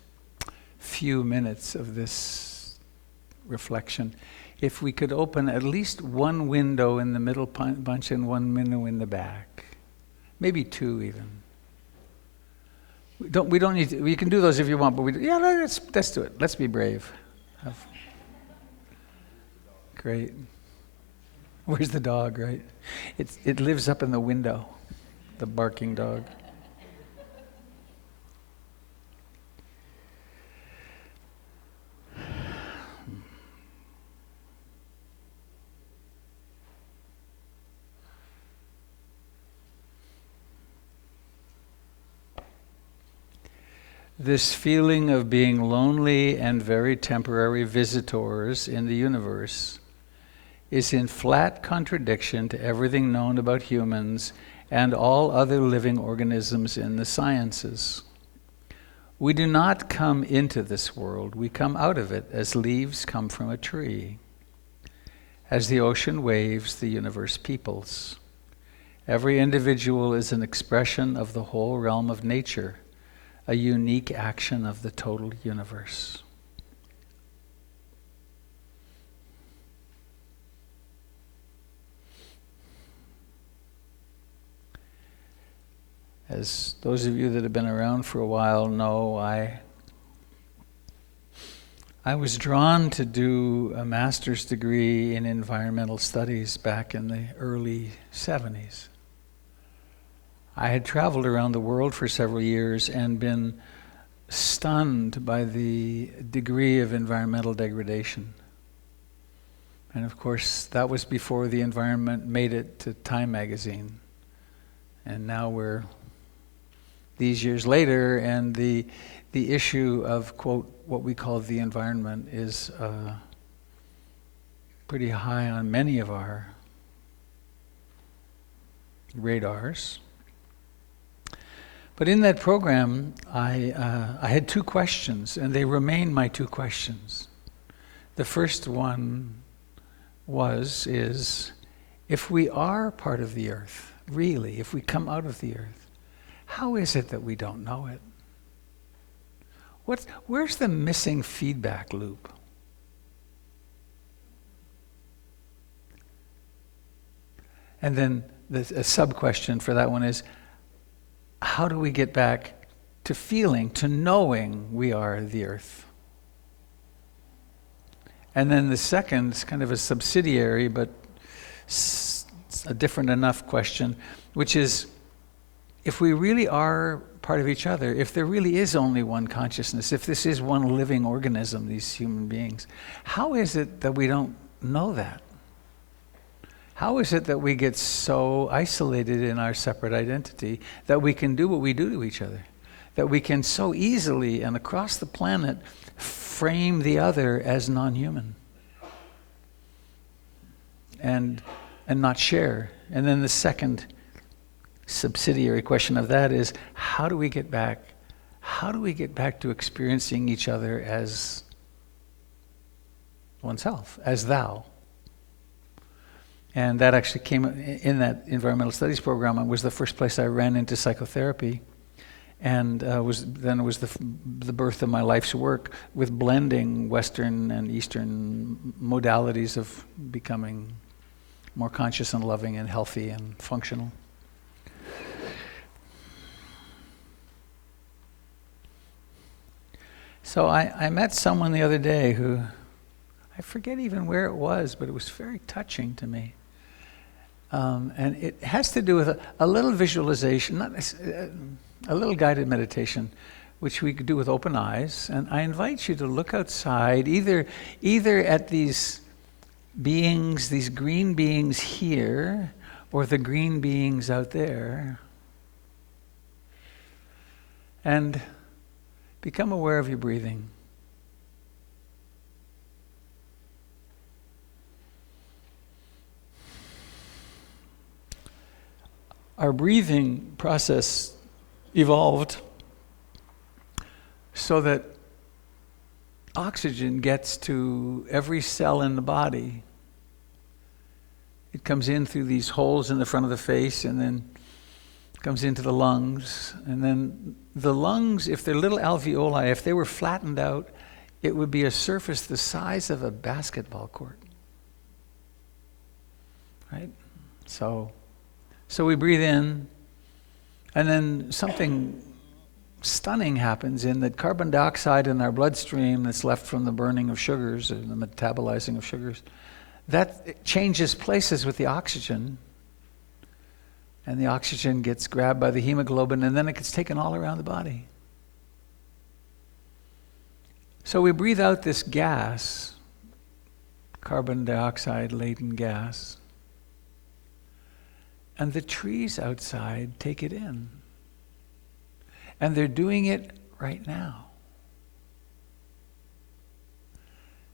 few minutes of this reflection, if we could open at least one window in the middle bunch and one window in the back, maybe two even. We don't need to, you can do those if you want, but let's do it. Let's be brave. Great. Where's the dog, right? It lives up in the window, the barking dog. This feeling of being lonely and very temporary visitors in the universe is in flat contradiction to everything known about humans and all other living organisms in the sciences. We do not come into this world, we come out of it as leaves come from a tree. As the ocean waves, the universe peoples. Every individual is an expression of the whole realm of nature, a unique action of the total universe. As those of you that have been around for a while know, I was drawn to do a master's degree in environmental studies back in the early 70s. I had traveled around the world for several years and been stunned by the degree of environmental degradation. And of course, that was before the environment made it to Time magazine. And now we're these years later, and the issue of, quote, what we call the environment is pretty high on many of our radars. But in that program, I had two questions, and they remain my two questions. The first one is, if we are part of the earth, really, if we come out of the earth, how is it that we don't know it? Where's the missing feedback loop? And then a sub-question for that one is, how do we get back to feeling, to knowing we are the earth? And then the second is kind of a subsidiary, but a different enough question, which is, if we really are part of each other, if there really is only one consciousness, if this is one living organism, these human beings, how is it that we don't know that? How is it that we get so isolated in our separate identity that we can do what we do to each other? That we can so easily and across the planet frame the other as non-human and not share. And then the second subsidiary question of that is, how do we get back to experiencing each other as oneself, as thou? And that actually came in that environmental studies program, and was the first place I ran into psychotherapy, and was the birth of my life's work with blending Western and Eastern modalities of becoming more conscious and loving and healthy and functional. So I met someone the other day who, I forget even where it was, but it was very touching to me. And it has to do with a little visualization, a little guided meditation, which we could do with open eyes. And I invite you to look outside, either at these beings, these green beings here, or the green beings out there, and become aware of your breathing. Our breathing process evolved so that oxygen gets to every cell in the body. It comes in through these holes in the front of the face, and then comes into the lungs. And then the lungs, if they're little alveoli, if they were flattened out, it would be a surface the size of a basketball court. Right? So we breathe in, and then something stunning happens in that carbon dioxide in our bloodstream that's left from the burning of sugars and the metabolizing of sugars, that changes places with the oxygen, and the oxygen gets grabbed by the hemoglobin, and then it gets taken all around the body. So we breathe out this gas, carbon dioxide-laden gas, and the trees outside take it in. And they're doing it right now.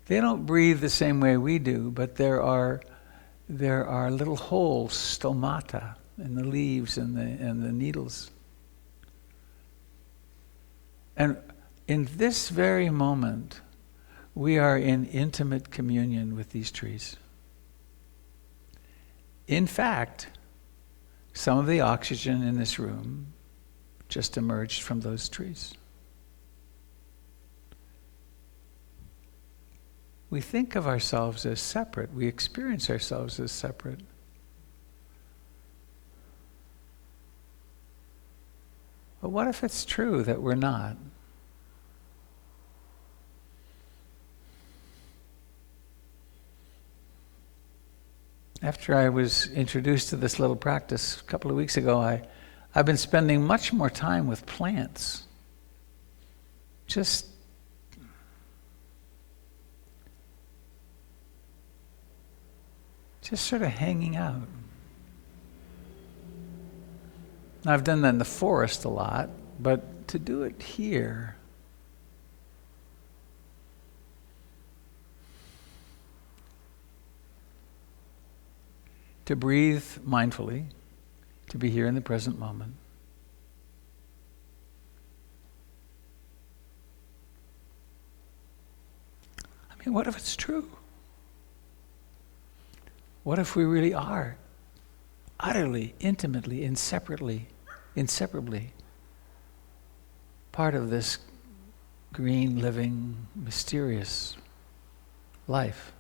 They don't breathe the same way we do, but there are little holes, stomata, in the leaves and the needles. And in this very moment, we are in intimate communion with these trees. In fact, some of the oxygen in this room just emerged from those trees. We think of ourselves as separate. We experience ourselves as separate. But what if it's true that we're not? After I was introduced to this little practice a couple of weeks ago, I've been spending much more time with plants. Just sort of hanging out. I've done that in the forest a lot, but to do it here, to breathe mindfully, to be here in the present moment. I mean, what if it's true? What if we really are utterly, intimately, inseparably part of this green, living, mysterious life?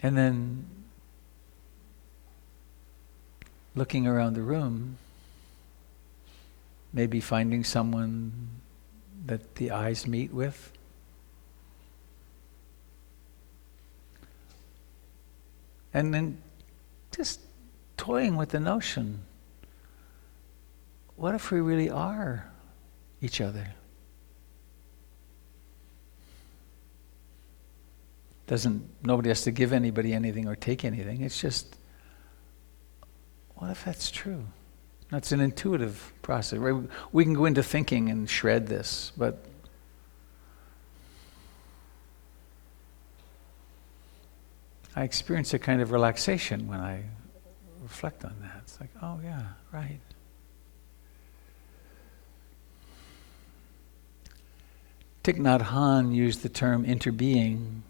And then looking around the room, maybe finding someone that the eyes meet with. And then just toying with the notion, what if we really are each other? Nobody has to give anybody anything or take anything. It's just, what if that's true? That's an intuitive process. Right? We can go into thinking and shred this, but I experience a kind of relaxation when I reflect on that. It's like, oh yeah, right. Thich Nhat Hanh used the term interbeing,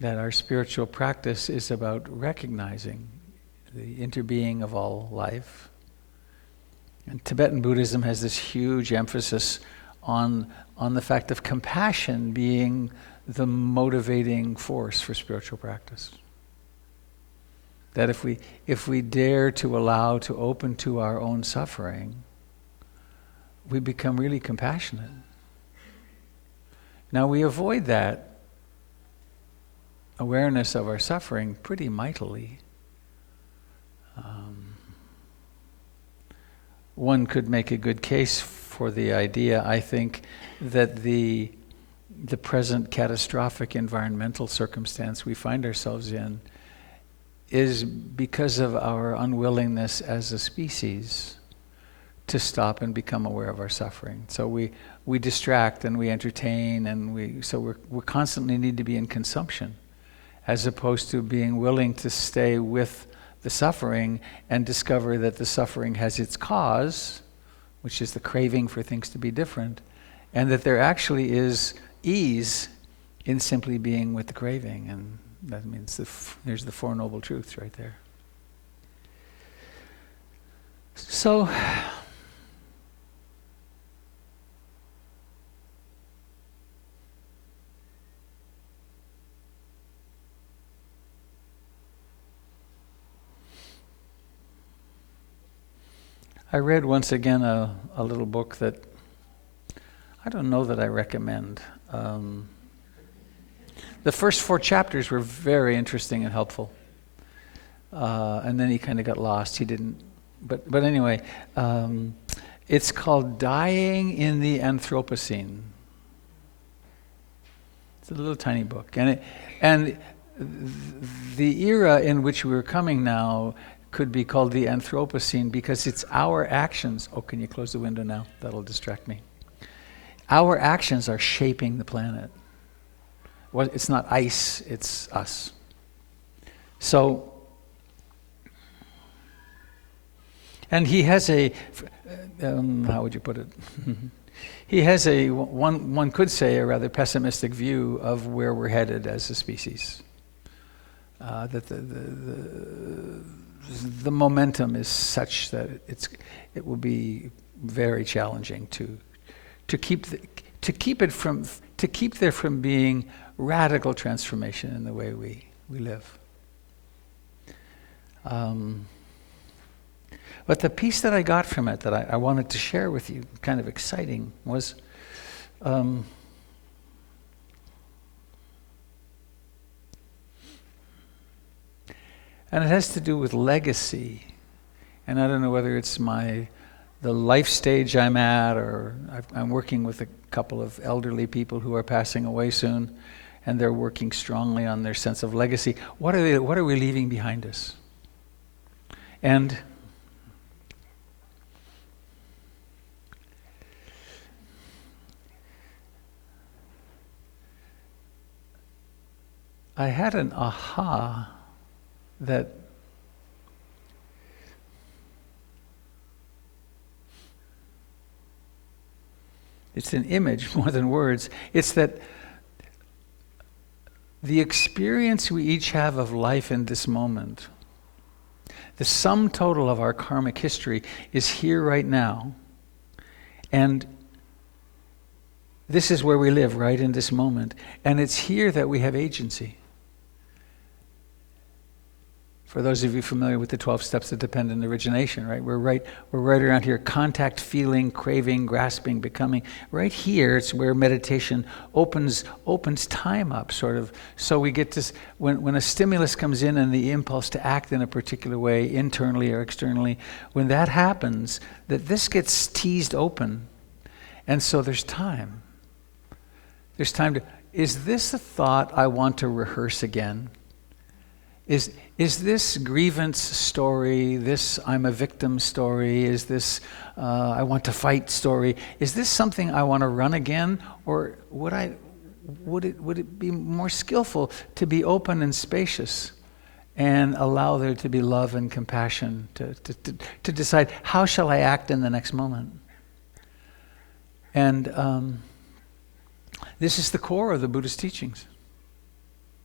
that our spiritual practice is about recognizing the interbeing of all life. And Tibetan Buddhism has this huge emphasis on the fact of compassion being the motivating force for spiritual practice. That if we dare to allow to open to our own suffering, we become really compassionate. Now we avoid that awareness of our suffering pretty mightily. One could make a good case for the idea, I think, that the present catastrophic environmental circumstance we find ourselves in is because of our unwillingness as a species to stop and become aware of our suffering. So we distract and we entertain, and we constantly need to be in consumption, as opposed to being willing to stay with the suffering and discover that the suffering has its cause, which is the craving for things to be different, and that there actually is ease in simply being with the craving. And that means there's the Four Noble Truths right there. So, I read once again a little book that I don't know that I recommend. The first 4 chapters were very interesting and helpful. And then he kind of got lost. He didn't. But anyway, it's called Dying in the Anthropocene. It's a little tiny book. And the era in which we're coming now could be called the Anthropocene because it's our actions. Oh, can you close the window now? That'll distract me. Our actions are shaping the planet. Well, it's not ice, it's us. So, and he has a, how would you put it? He has a, one could say, a rather pessimistic view of where we're headed as a species. That the momentum is such that it will be very challenging to keep there from being radical transformation in the way we live. But the piece that I got from it that I wanted to share with you, kind of exciting, was and it has to do with legacy. And I don't know whether it's the life stage I'm at, or I'm working with a couple of elderly people who are passing away soon, and they're working strongly on their sense of legacy. What are we leaving behind us? And I had an aha that it's an image more than words. It's that the experience we each have of life in this moment, the sum total of our karmic history, is here right now. And this is where we live, right in this moment. And it's here that we have agency. For those of you familiar with the 12 steps of dependent origination, right? We're right around here. Contact, feeling, craving, grasping, becoming. Right here, it's where meditation opens time up, sort of. So we get to, when a stimulus comes in and the impulse to act in a particular way, internally or externally, when that happens, that this gets teased open. And so there's time. There's time to, is this a thought I want to rehearse again? Is this grievance story, this I'm a victim story, is this I want to fight story, is this something I want to run again? Or would it be more skillful to be open and spacious and allow there to be love and compassion to decide how shall I act in the next moment? And this is the core of the Buddhist teachings.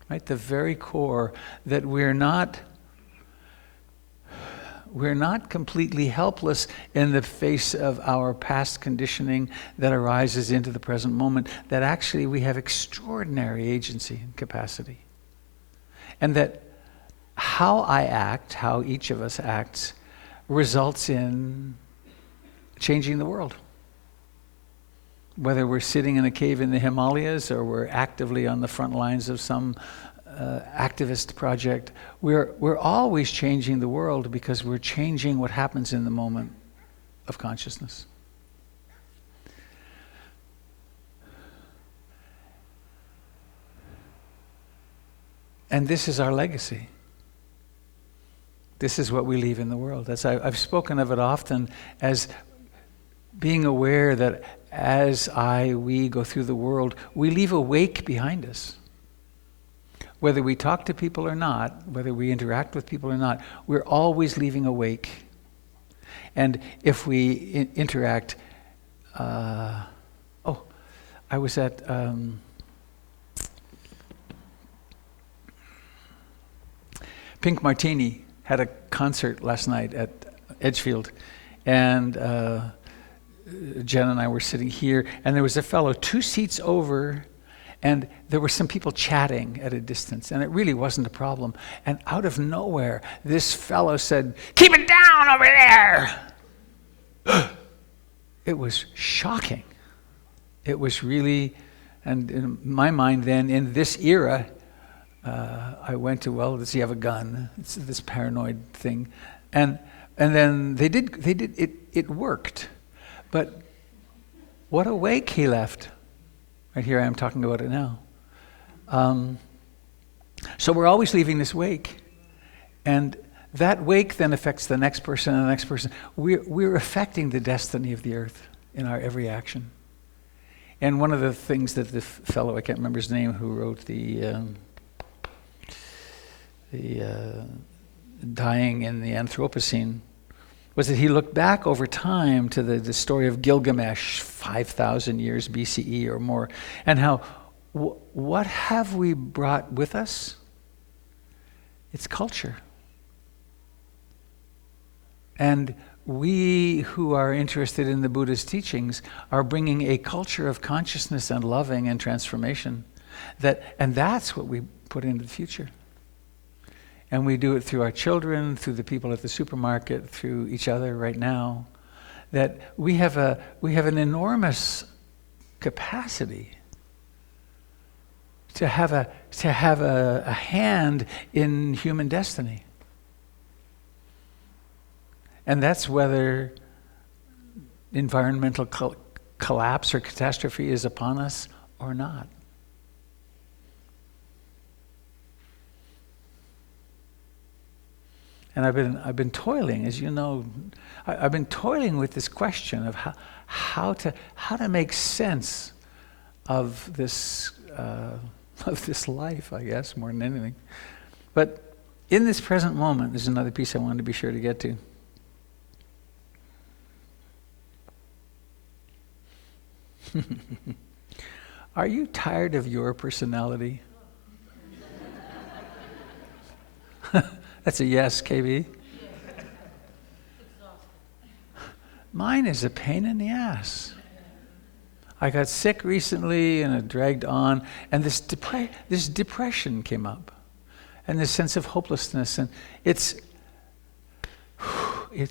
Right, the very core, that we're not completely helpless in the face of our past conditioning that arises into the present moment, that actually we have extraordinary agency and capacity. And that how I act, how each of us acts, results in changing the world. Whether we're sitting in a cave in the Himalayas or we're actively on the front lines of some activist project, we're always changing the world because we're changing what happens in the moment of consciousness. And this is our legacy. This is what we leave in the world. I've spoken of it often as being aware that as we go through the world, we leave a wake behind us. Whether we talk to people or not, whether we interact with people or not, we're always leaving a wake. And if we interact, I was at Pink Martini had a concert last night at Edgefield, and Jen and I were sitting here, and there was a fellow 2 seats over, and there were some people chatting at a distance, and it really wasn't a problem. And out of nowhere, this fellow said, "Keep it down over there!" it was shocking. It was really, and in my mind then, in this era, I went to, well, does he have a gun? It's this paranoid thing. And then they did it worked. But what a wake he left. Right here I am talking about it now. So we're always leaving this wake. And that wake then affects the next person and the next person. We're affecting the destiny of the earth in our every action. And one of the things that the fellow, I can't remember his name, who wrote the Dying in the Anthropocene, was that he looked back over time to the story of Gilgamesh, 5,000 years BCE or more, and how, what have we brought with us? It's culture. And we who are interested in the Buddha's teachings are bringing a culture of consciousness and loving and transformation. And that's what we put into the future. And we do it through our children, through the people at the supermarket, through each other right now. That we have an enormous capacity to have a hand in human destiny. And that's whether environmental collapse or catastrophe is upon us or not. And I've been toiling, as you know, I've been toiling with this question of how to make sense of this life, I guess, more than anything. But in this present moment, there's another piece I wanted to be sure to get to. Are you tired of your personality? That's a yes, KB. Mine is a pain in the ass. I got sick recently and it dragged on, and this depression came up, and this sense of hopelessness, and it's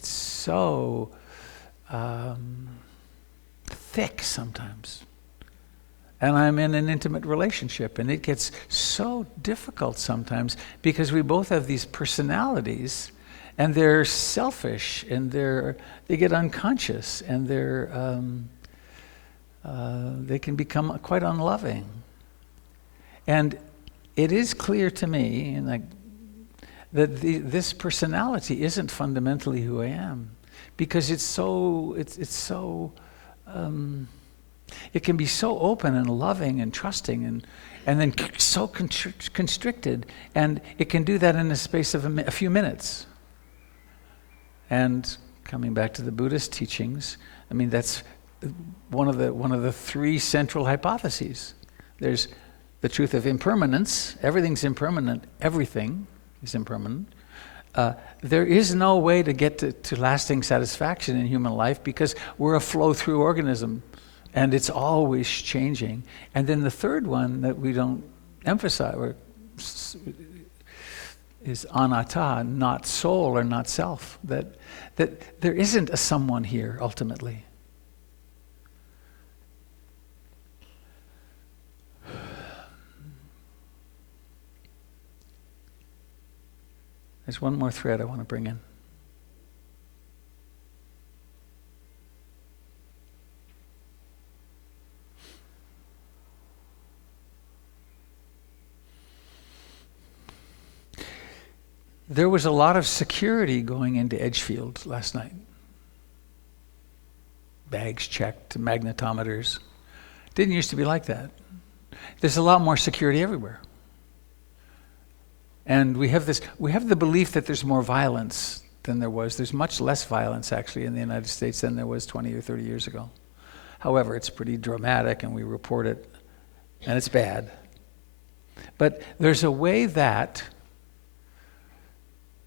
so thick sometimes. And I'm in an intimate relationship, and it gets so difficult sometimes because we both have these personalities, and they're selfish, and they get unconscious, and they can become quite unloving. And it is clear to me, that this personality isn't fundamentally who I am, because it can be so open and loving and trusting and then so constricted, and it can do that in the space of a few minutes. And coming back to the Buddhist teachings, I mean, that's one of the three central hypotheses. There's the truth of impermanence. Everything's impermanent. Everything is impermanent. There is no way to get to lasting satisfaction in human life because we're a flow-through organism, and it's always changing. And then the third one that we don't emphasize is anatta, not soul or not self, that there isn't a someone here ultimately. There's one more thread I want to bring in. There was a lot of security going into Edgefield last night. Bags checked, magnetometers. Didn't used to be like that. There's a lot more security everywhere. And we have the belief that there's more violence than there was. There's much less violence actually in the United States than there was 20 or 30 years ago. However, it's pretty dramatic, and we report it, and it's bad. But there's a way that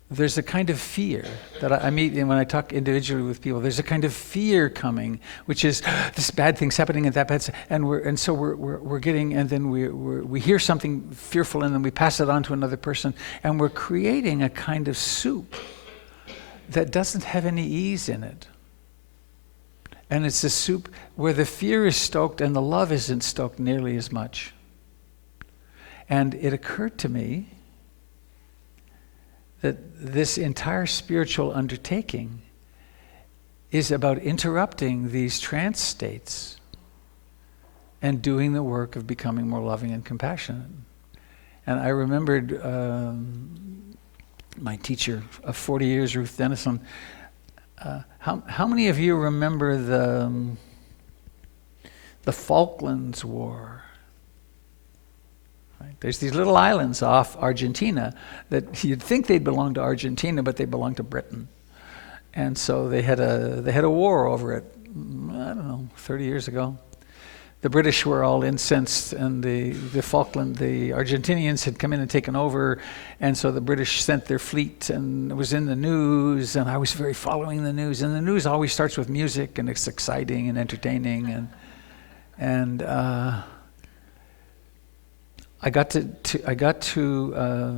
there's a kind of fear that I meet when I talk individually with people. There's a kind of fear coming, which is this bad thing's happening and that bad, and so we're getting, and then we hear something fearful, and then we pass it on to another person, and we're creating a kind of soup that doesn't have any ease in it. And it's a soup where the fear is stoked and the love isn't stoked nearly as much. And it occurred to me that this entire spiritual undertaking is about interrupting these trance states and doing the work of becoming more loving and compassionate. And I remembered my teacher of 40 years, Ruth Dennison. How many of you remember the Falklands War? Right? There's these little islands off Argentina that you'd think they'd belong to Argentina, but they belong to Britain. And so they had a war over it, I don't know, 30 years ago. The British were all incensed, and the Argentinians had come in and taken over, and so the British sent their fleet, and it was in the news, and I was very following the news, and the news always starts with music, and it's exciting and entertaining, and I got to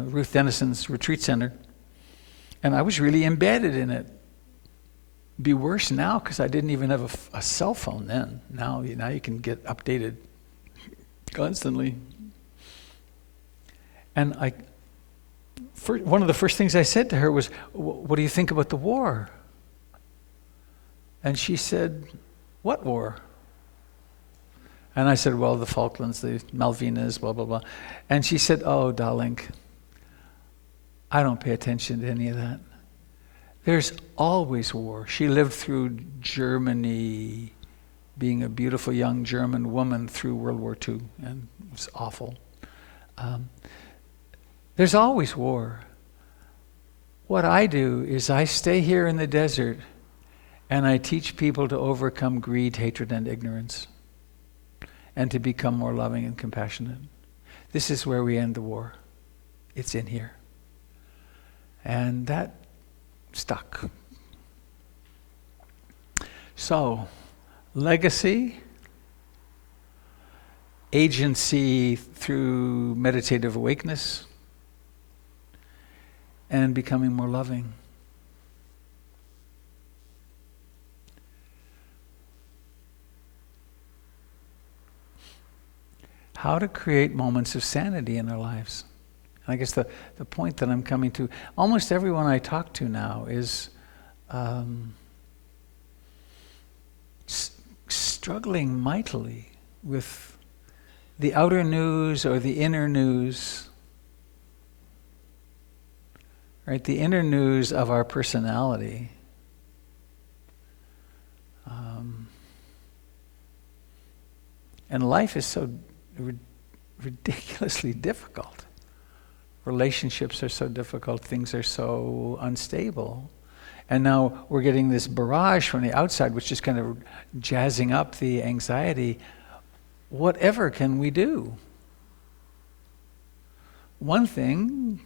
Ruth Dennison's retreat center, and I was really embedded in it. Be worse now because I didn't even have a cell phone then. Now you can get updated constantly. And one of the first things I said to her was, "What do you think about the war?" And she said, "What war?" And I said, "Well, the Falklands, the Malvinas, blah, blah, blah." And she said, "Oh, darling, I don't pay attention to any of that. There's always war." She lived through Germany, being a beautiful young German woman through World War II, and it was awful. There's always war. What I do is I stay here in the desert and I teach people to overcome greed, hatred, and ignorance, and to become more loving and compassionate. This is where we end the war. It's in here. And that stuck. So, legacy, agency through meditative awakeness, and becoming more loving. How to create moments of sanity in our lives. I guess the point that I'm coming to, almost everyone I talk to now is struggling mightily with the outer news or the inner news, right? The inner news of our personality. And life is so ridiculously difficult. Relationships are so difficult, things are so unstable. And now we're getting this barrage from the outside, which is kind of jazzing up the anxiety. Whatever can we do? One thing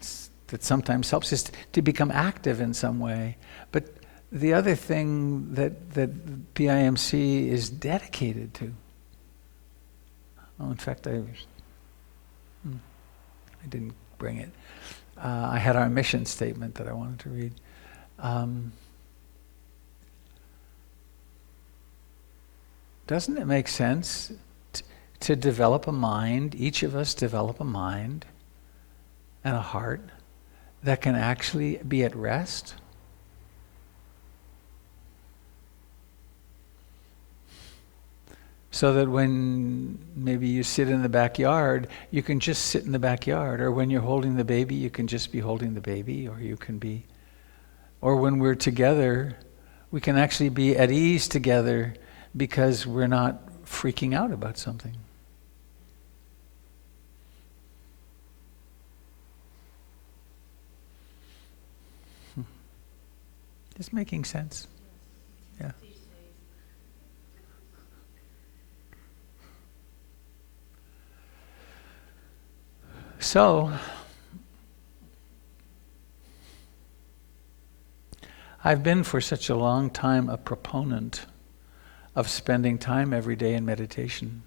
that sometimes helps is to become active in some way. But the other thing that PIMC is dedicated to, in fact, I didn't bring it. I had our mission statement that I wanted to read. Doesn't it make sense to develop a mind, each of us develop a mind and a heart that can actually be at rest? So that when maybe you sit in the backyard, you can just sit in the backyard. Or when you're holding the baby, you can just be holding the baby. Or when we're together, we can actually be at ease together because we're not freaking out about something. Is making sense? Yeah. So, I've been for such a long time a proponent of spending time every day in meditation.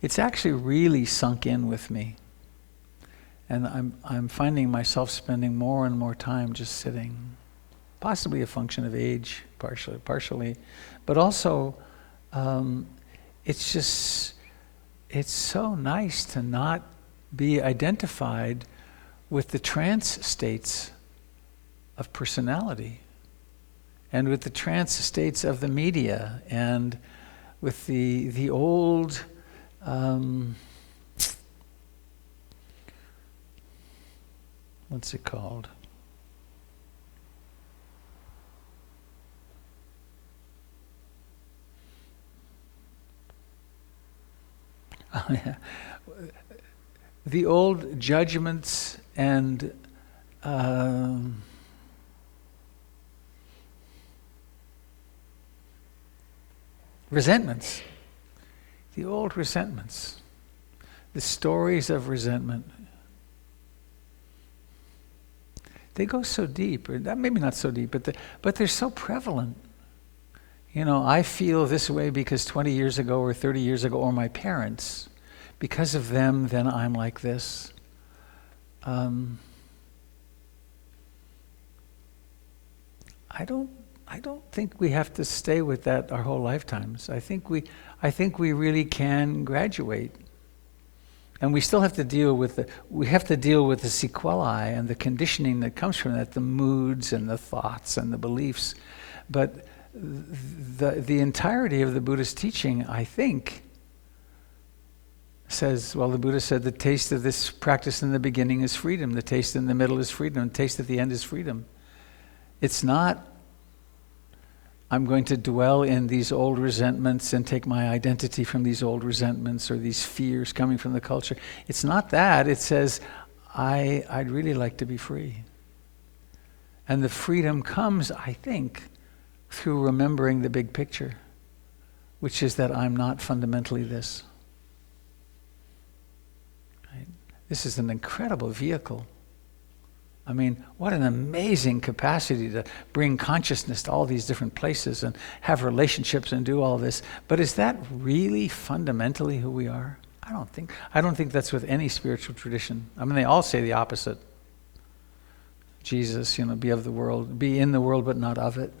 It's actually really sunk in with me. And I'm finding myself spending more and more time just sitting. possibly a function of age, partially, but also it's so nice to not be identified with the trance states of personality and with the trance states of the media and with the old what's it called? Oh, yeah. The old judgments and resentments. The old resentments. The stories of resentment. They go so deep, or maybe not so deep, but they're so prevalent. You know, I feel this way because 20 years ago or 30 years ago, or my parents, because of them, then I'm like this. I don't think we have to stay with that our whole lifetimes. I think we really can graduate. And we still have to deal with the sequelae and the conditioning that comes from that, the moods and the thoughts and the beliefs. But the entirety of the Buddhist teaching, I think, says, well, the Buddha said the taste of this practice in the beginning is freedom, the taste in the middle is freedom, the taste at the end is freedom. It's not, I'm going to dwell in these old resentments and take my identity from these old resentments or these fears coming from the culture. It's not that. It says, I'd really like to be free. And the freedom comes, I think, through remembering the big picture, which is that I'm not fundamentally this. Right? This is an incredible vehicle. I mean, what an amazing capacity to bring consciousness to all these different places and have relationships and do all this. But is that really fundamentally who we are? I don't think that's with any spiritual tradition. I mean, they all say the opposite. Jesus, be of the world, be in the world but not of it.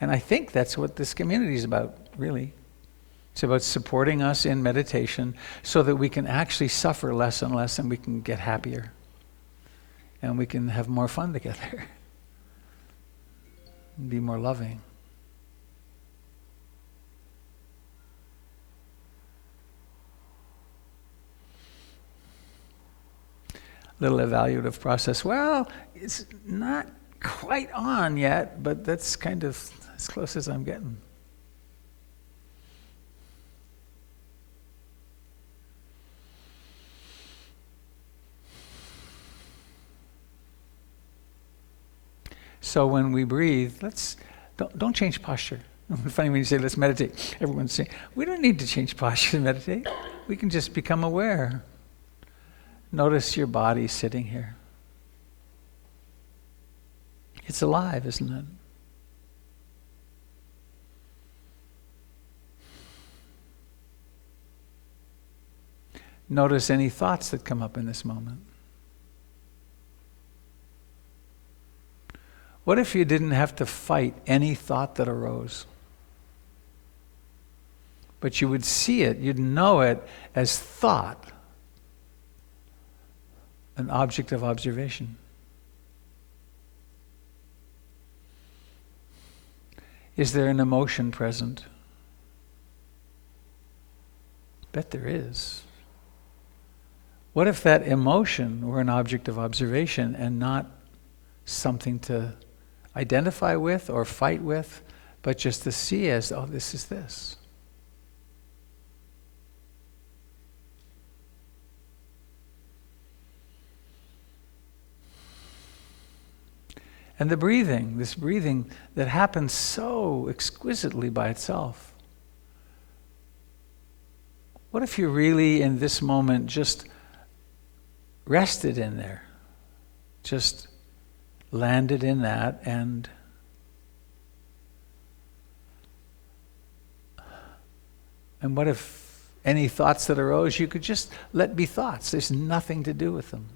And I think that's what this community is about, really. It's about supporting us in meditation so that we can actually suffer less and less and we can get happier. And we can have more fun together. And be more loving. Little evaluative process. Well, it's not quite on yet, but that's kind of as close as I'm getting. So when we breathe, don't change posture. Funny when you say let's meditate. Everyone's saying we don't need to change posture to meditate. We can just become aware. Notice your body sitting here. It's alive, isn't it? Notice any thoughts that come up in this moment. What if you didn't have to fight any thought that arose? But you would see it, you'd know it as thought, an object of observation. Is there an emotion present? Bet there is. What if that emotion were an object of observation and not something to identify with or fight with, but just to see as, oh, this is this. And the breathing, this breathing that happens so exquisitely by itself. What if you really, in this moment, just rested in there? Just landed in that and what if any thoughts that arose, you could just let be thoughts. There's nothing to do with them.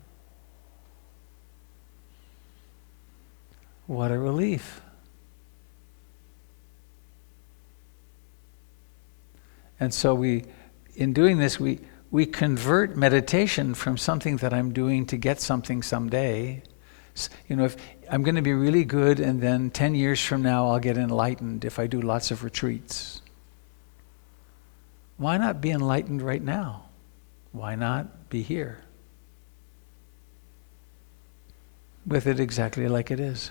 What a relief. And so in doing this, we convert meditation from something that I'm doing to get something someday. If I'm going to be really good and then 10 years from now I'll get enlightened if I do lots of retreats. Why not be enlightened right now? Why not be here? With it exactly like it is.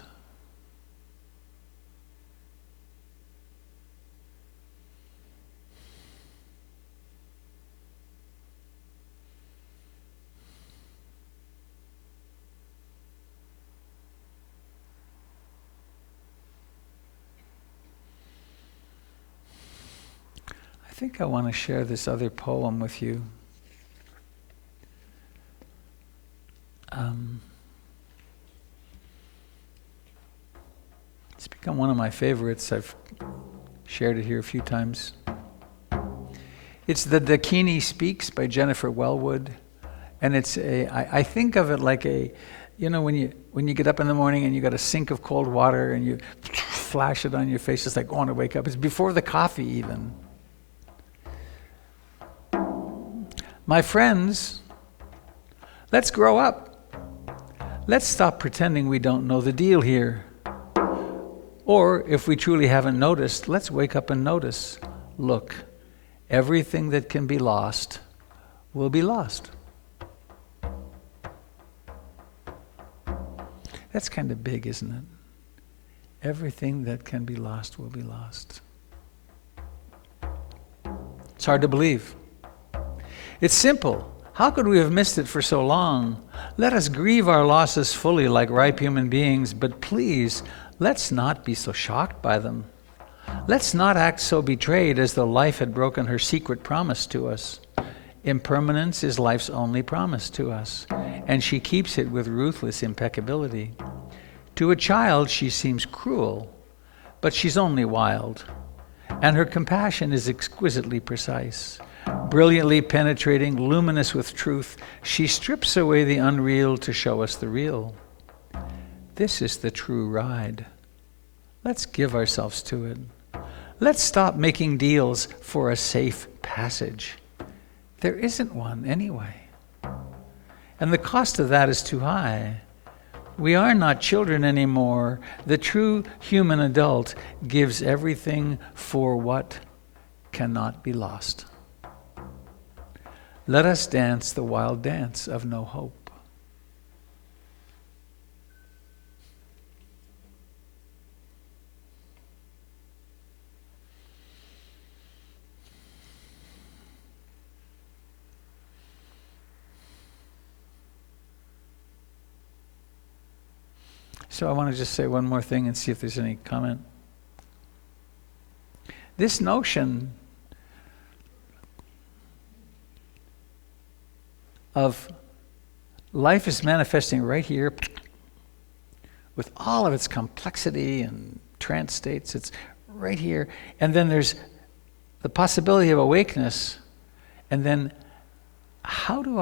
I think I want to share this other poem with you. It's become one of my favorites. I've shared it here a few times. It's The Dakini Speaks by Jennifer Wellwood. And I think of it like when you get up in the morning and you got a sink of cold water and you flash it on your face, it's like, I want to wake up. It's before the coffee even. My friends, let's grow up. Let's stop pretending we don't know the deal here. Or, if we truly haven't noticed, let's wake up and notice. Look, everything that can be lost will be lost. That's kind of big, isn't it? Everything that can be lost will be lost. It's hard to believe. It's simple. How could we have missed it for so long? Let us grieve our losses fully like ripe human beings, but please, let's not be so shocked by them. Let's not act so betrayed as though life had broken her secret promise to us. Impermanence is life's only promise to us, and she keeps it with ruthless impeccability. To a child, she seems cruel, but she's only wild, and her compassion is exquisitely precise. Brilliantly penetrating, luminous with truth, she strips away the unreal to show us the real. This is the true ride. Let's give ourselves to it. Let's stop making deals for a safe passage. There isn't one anyway. And the cost of that is too high. We are not children anymore. The true human adult gives everything for what cannot be lost. Let us dance the wild dance of no hope. So I want to just say one more thing and see if there's any comment. This notion of life is manifesting right here with all of its complexity and trance states. It's right here. And then there's the possibility of awakeness. And then how do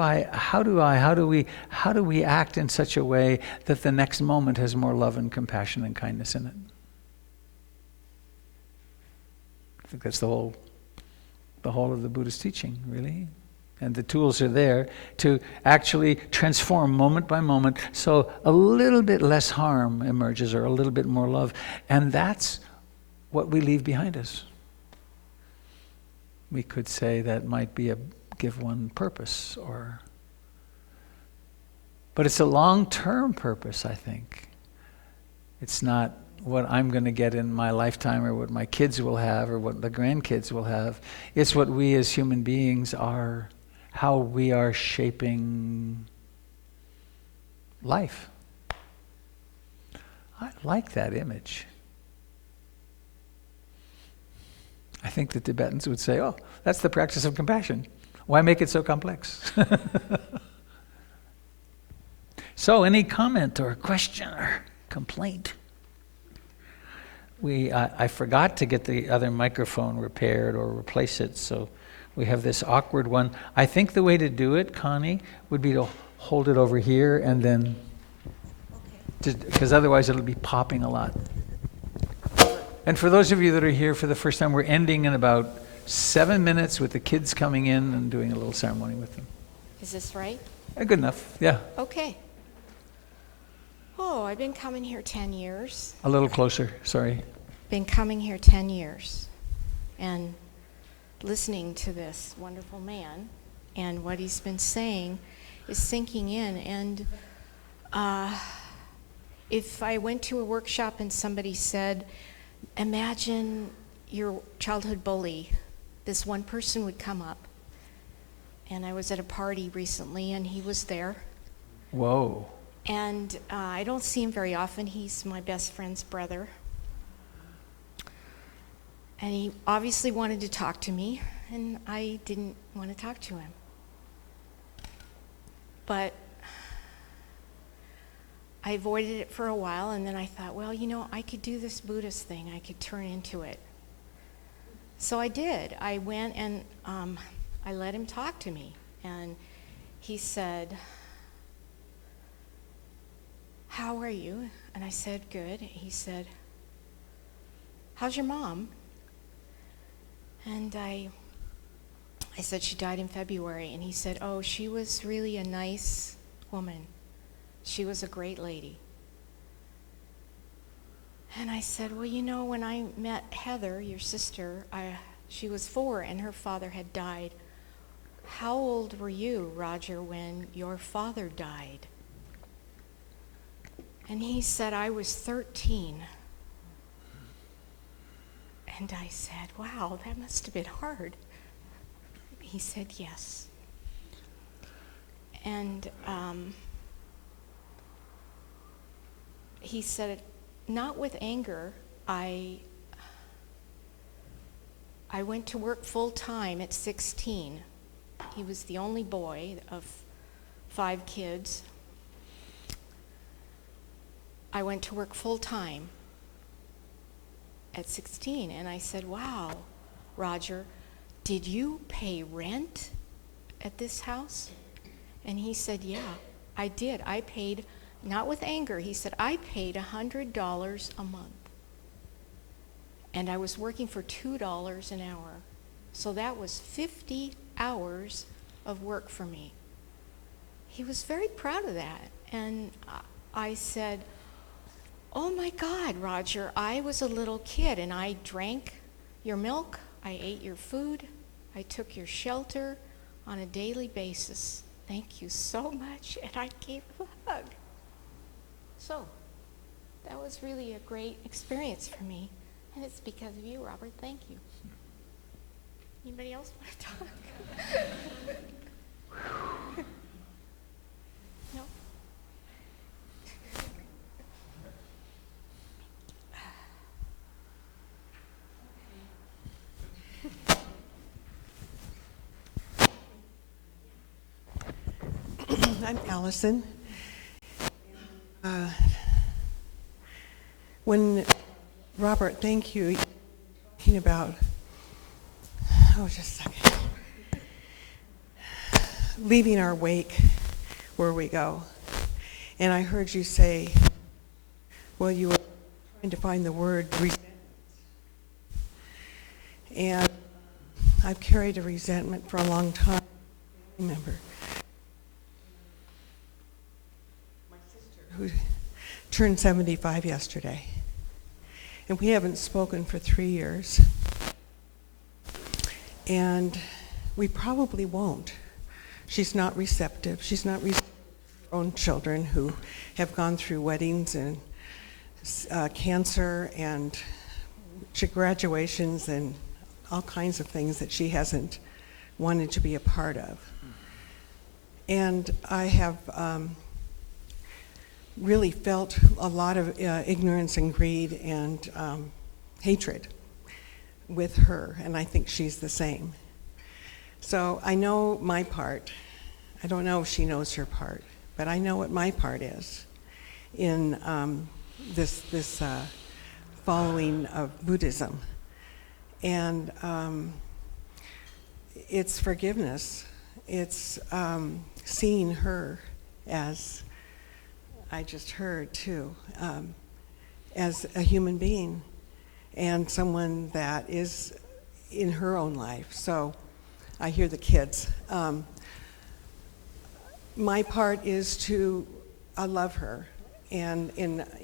we act in such a way that the next moment has more love and compassion and kindness in it? I think that's the whole of the Buddhist teaching, really. And the tools are there to actually transform moment by moment so a little bit less harm emerges or a little bit more love. And that's what we leave behind us. We could say that might be give one purpose, but it's a long-term purpose, I think. It's not what I'm going to get in my lifetime or what my kids will have or what the grandkids will have. It's what we as human beings are, how we are shaping life. I like that image. I think the Tibetans would say, oh, that's the practice of compassion. Why make it so complex? So, any comment or question or complaint? I forgot to get the other microphone repaired or replace it, so we have this awkward one. I think the way to do it, Connie, would be to hold it over here and then... because otherwise it'll be popping a lot. And for those of you that are here for the first time, we're ending in about 7 minutes with the kids coming in and doing a little ceremony with them. Is this right? Good enough, yeah. Okay. Oh, I've been coming here 10 years. A little closer, sorry. Been coming here 10 years and listening to this wonderful man, and what he's been saying is sinking in. And if I went to a workshop and somebody said, imagine your childhood bully, this one person would come up. And I was at a party recently, and he was there. Whoa. And I don't see him very often. He's my best friend's brother. And he obviously wanted to talk to me, and I didn't want to talk to him. But I avoided it for a while, and then I thought, well, you know, I could do this Buddhist thing. I could turn into it. So I did. I went and I let him talk to me. And he said, how are you? And I said, good. He said, how's your mom? And I said, she died in February. And he said, oh, she was really a nice woman. She was a great lady. And I said, well, you know, when I met Heather, your sister, she was 4 and her father had died. How old were you, Roger, when your father died? And he said, I was 13. And I said, wow, that must have been hard. He said, yes. And he said, not with anger. I went to work full time at 16. He was the only boy of 5 kids. I went to work full time at 16, and I said, wow, Roger, did you pay rent at this house? And he said, yeah, I did. I paid, not with anger, he said, I paid $100 a month. And I was working for $2 an hour. So that was 50 hours of work for me. He was very proud of that. And I said, oh my God, Roger, I was a little kid and I drank your milk, I ate your food, I took your shelter on a daily basis. Thank you so much. And I gave him a hug. So that was really a great experience for me. And it's because of you, Robert. Thank you. Anybody else want to talk? No? I'm Allison. When Robert, thank you, talking about, just a second, leaving our wake where we go. And I heard you say, well, you were trying to find the word resentment. And I've carried a resentment for a long time. I remember my sister who turned 75 yesterday. And we haven't spoken for 3 years. And we probably won't. She's not receptive. She's not receptive to her own children who have gone through weddings and cancer and graduations and all kinds of things that she hasn't wanted to be a part of. And I have really felt a lot of ignorance and greed and hatred with her, and I think she's the same. So I know my part. I don't know if she knows her part, but I know what my part is in this following of Buddhism. And it's forgiveness. It's seeing her as I just heard too, as a human being and someone that is in her own life. So I hear the kids. My part is to love her, and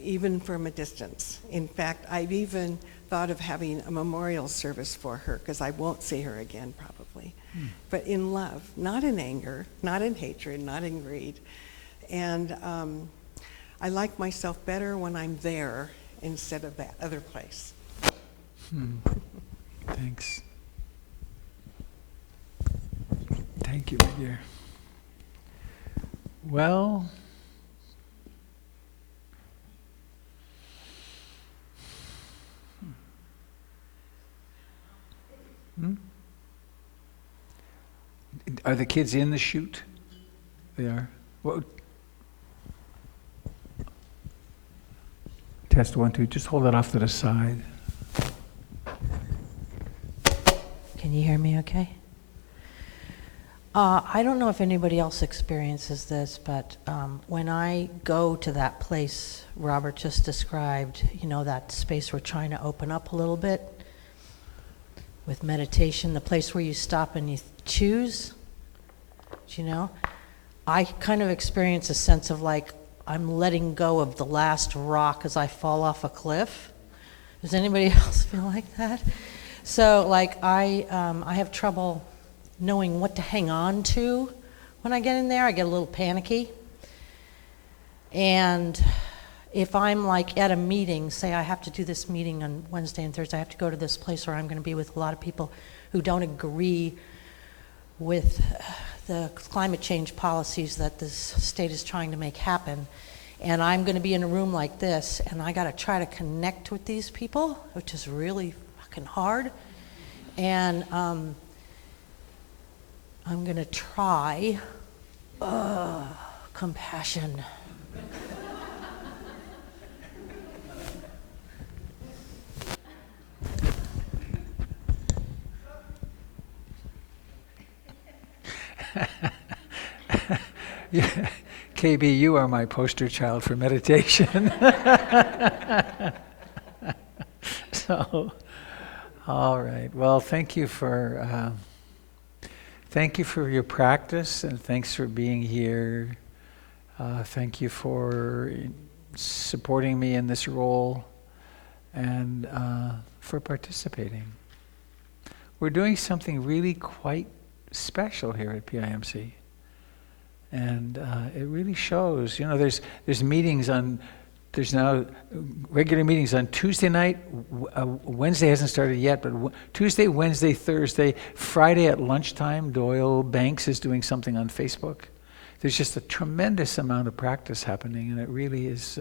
even from a distance. In fact, I've even thought of having a memorial service for her, because I won't see her again probably. But in love, not in anger, not in hatred, not in greed. And I like myself better when I'm there instead of that other place. Thanks. Thank you, my dear. Well, are the kids in the chute? They are. Well, test 1, 2. Just hold it off to the side. Can you hear me okay? I don't know if anybody else experiences this, but when I go to that place Robert just described, you know, that space we're trying to open up a little bit with meditation, the place where you stop and you choose, you know, I kind of experience a sense of like I'm letting go of the last rock as I fall off a cliff. Does anybody else feel like that? So like I have trouble knowing what to hang on to when I get in there. I get a little panicky. And if I'm like at a meeting, say I have to do this meeting on Wednesday and Thursday, I have to go to this place where I'm going to be with a lot of people who don't agree with the climate change policies that this state is trying to make happen. And I'm going to be in a room like this, and I got to try to connect with these people, which is really fucking hard. And I'm going to try compassion. Yeah. KB, you are my poster child for meditation. So, all right. Well, thank you for your practice, and thanks for being here. Thank you for supporting me in this role, and for participating. We're doing something really quite special here at PIMC. And it really shows, you know, there's now regular meetings on Tuesday night. Wednesday hasn't started yet, but Tuesday, Wednesday, Thursday, Friday at lunchtime, Doyle Banks is doing something on Facebook. There's just a tremendous amount of practice happening, and it really is,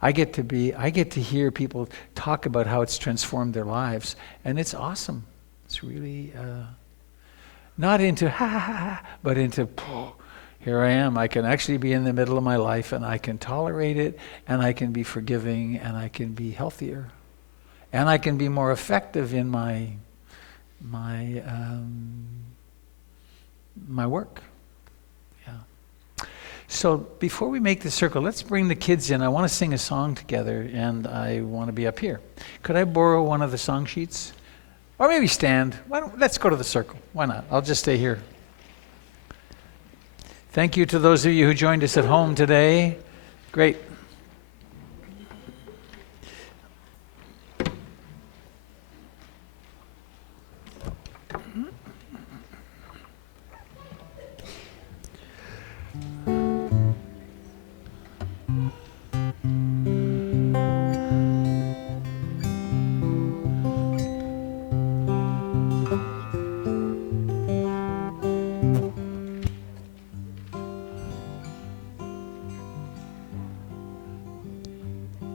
I get to hear people talk about how it's transformed their lives, and it's awesome. It's really, not into ha ha ha, but into, here I am. I can actually be in the middle of my life, and I can tolerate it, and I can be forgiving, and I can be healthier, and I can be more effective in my work. Yeah. So before we make the circle, let's bring the kids in. I want to sing a song together, and I want to be up here. Could I borrow one of the song sheets, or maybe stand? Let's go to the circle. Why not? I'll just stay here. Thank you to those of you who joined us at home today. Great.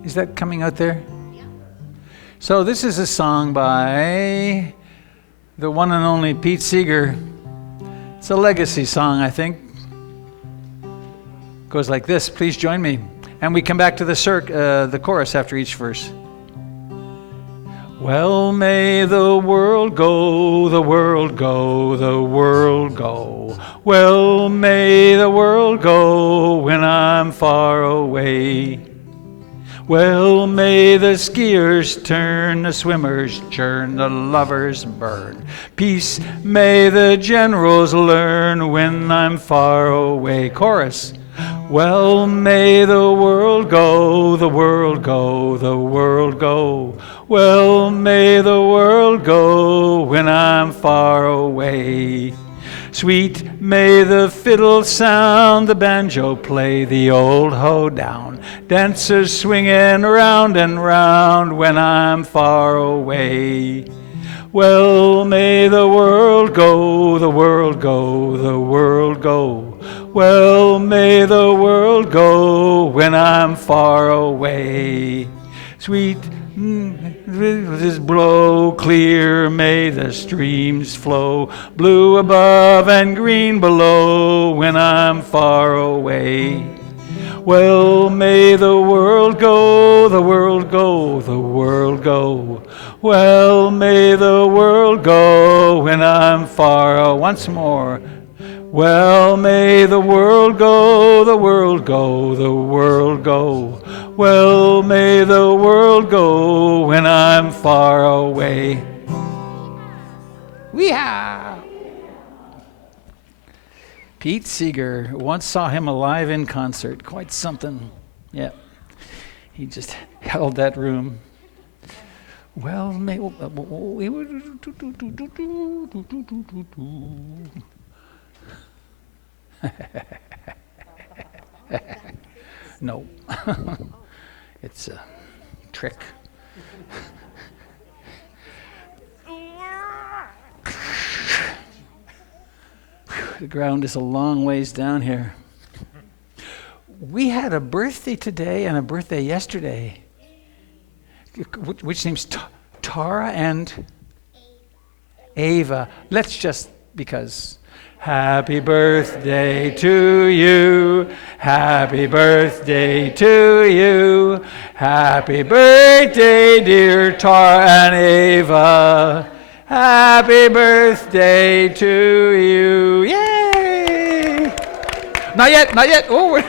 Is that coming out there? Yeah. So this is a song by the one and only Pete Seeger. It's a legacy song, I think. Goes like this. Please join me. And we come back to the chorus after each verse. Well, may the world go, the world go, the world go. Well, may the world go when I'm far away. Well, may the skiers turn, the swimmers churn, the lovers burn. Peace may the generals learn when I'm far away. Chorus. Well, may the world go, the world go, the world go. Well, may the world go when I'm far away. Sweet may the fiddle sound, the banjo play, the old hoedown. Dancers swinging round and round when I'm far away. Well, may the world go, the world go, the world go. Well, may the world go when I'm far away. Sweet this blow clear, may the streams flow, blue above and green below when I'm far away. Well, may the world go, the world go, the world go. Well, may the world go when I'm far away. Once more. Well, may the world go, the world go, the world go. Well, may the world go when I'm far away. Weehaw! Pete Seeger, once saw him live in concert. Quite something. Yeah. He just held that room. Well, may we no. It's a trick. The ground is a long ways down here. We had a birthday today and a birthday yesterday. Which name's Tara and Ava. Let's just, because. Happy birthday to you. Happy birthday to you. Happy birthday, dear Tara and Ava. Happy birthday to you. Yay! Not yet, not yet. Oh.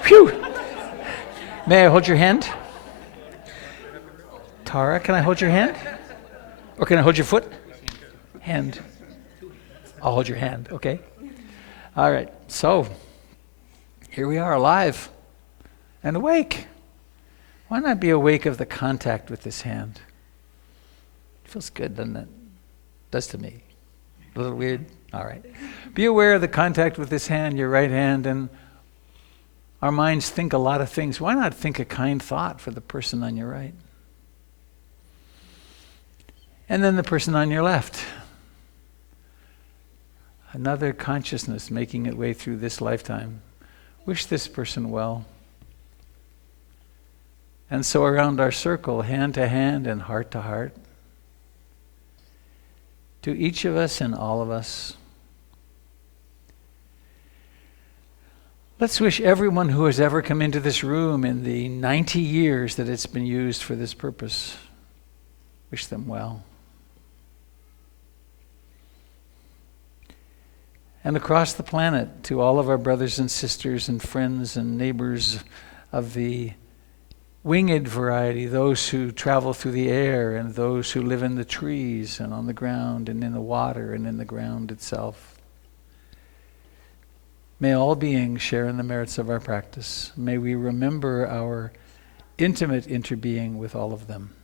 Phew. May I hold your hand? Tara, can I hold your hand? Or can I hold your foot? Hand. I'll hold your hand, okay? All right, so here we are alive and awake. Why not be awake of the contact with this hand? It feels good, doesn't it? Does to me. A little weird? All right. Be aware of the contact with this hand, your right hand, and our minds think a lot of things. Why not think a kind thought for the person on your right? And then the person on your left. Another consciousness making its way through this lifetime. Wish this person well. And so around our circle, hand to hand and heart to heart, to each of us and all of us, let's wish everyone who has ever come into this room in the 90 years that it's been used for this purpose, wish them well. And across the planet, to all of our brothers and sisters and friends and neighbors of the winged variety, those who travel through the air and those who live in the trees and on the ground and in the water and in the ground itself. May all beings share in the merits of our practice. May we remember our intimate interbeing with all of them.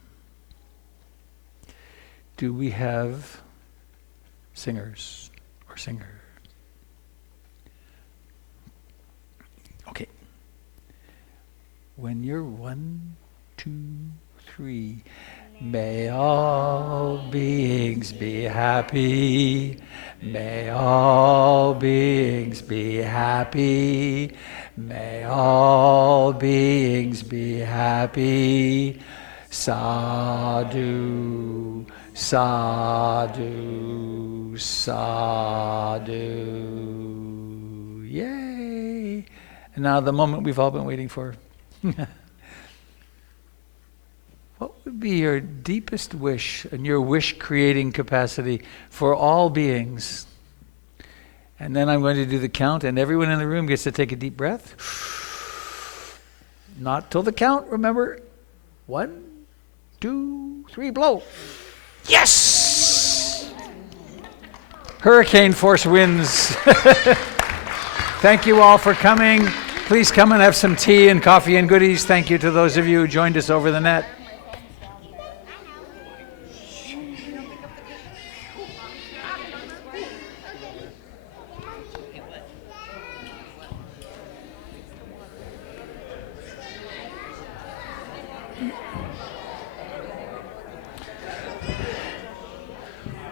Do we have singers or singer? Okay. When you're 1, 2, 3, may all beings be happy. May all beings be happy. May all beings be happy. Sadhu, sadhu, sadhu. Yay! And now the moment we've all been waiting for. Well, would be your deepest wish and your wish-creating capacity for all beings? And then I'm going to do the count, and everyone in the room gets to take a deep breath. Not till the count, remember. 1, 2, 3, blow. Yes! Hurricane force winds. Thank you all for coming. Please come and have some tea and coffee and goodies. Thank you to those of you who joined us over the net.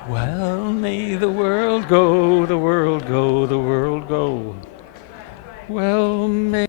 Well, may the world go, the world go, the world go. Well, may...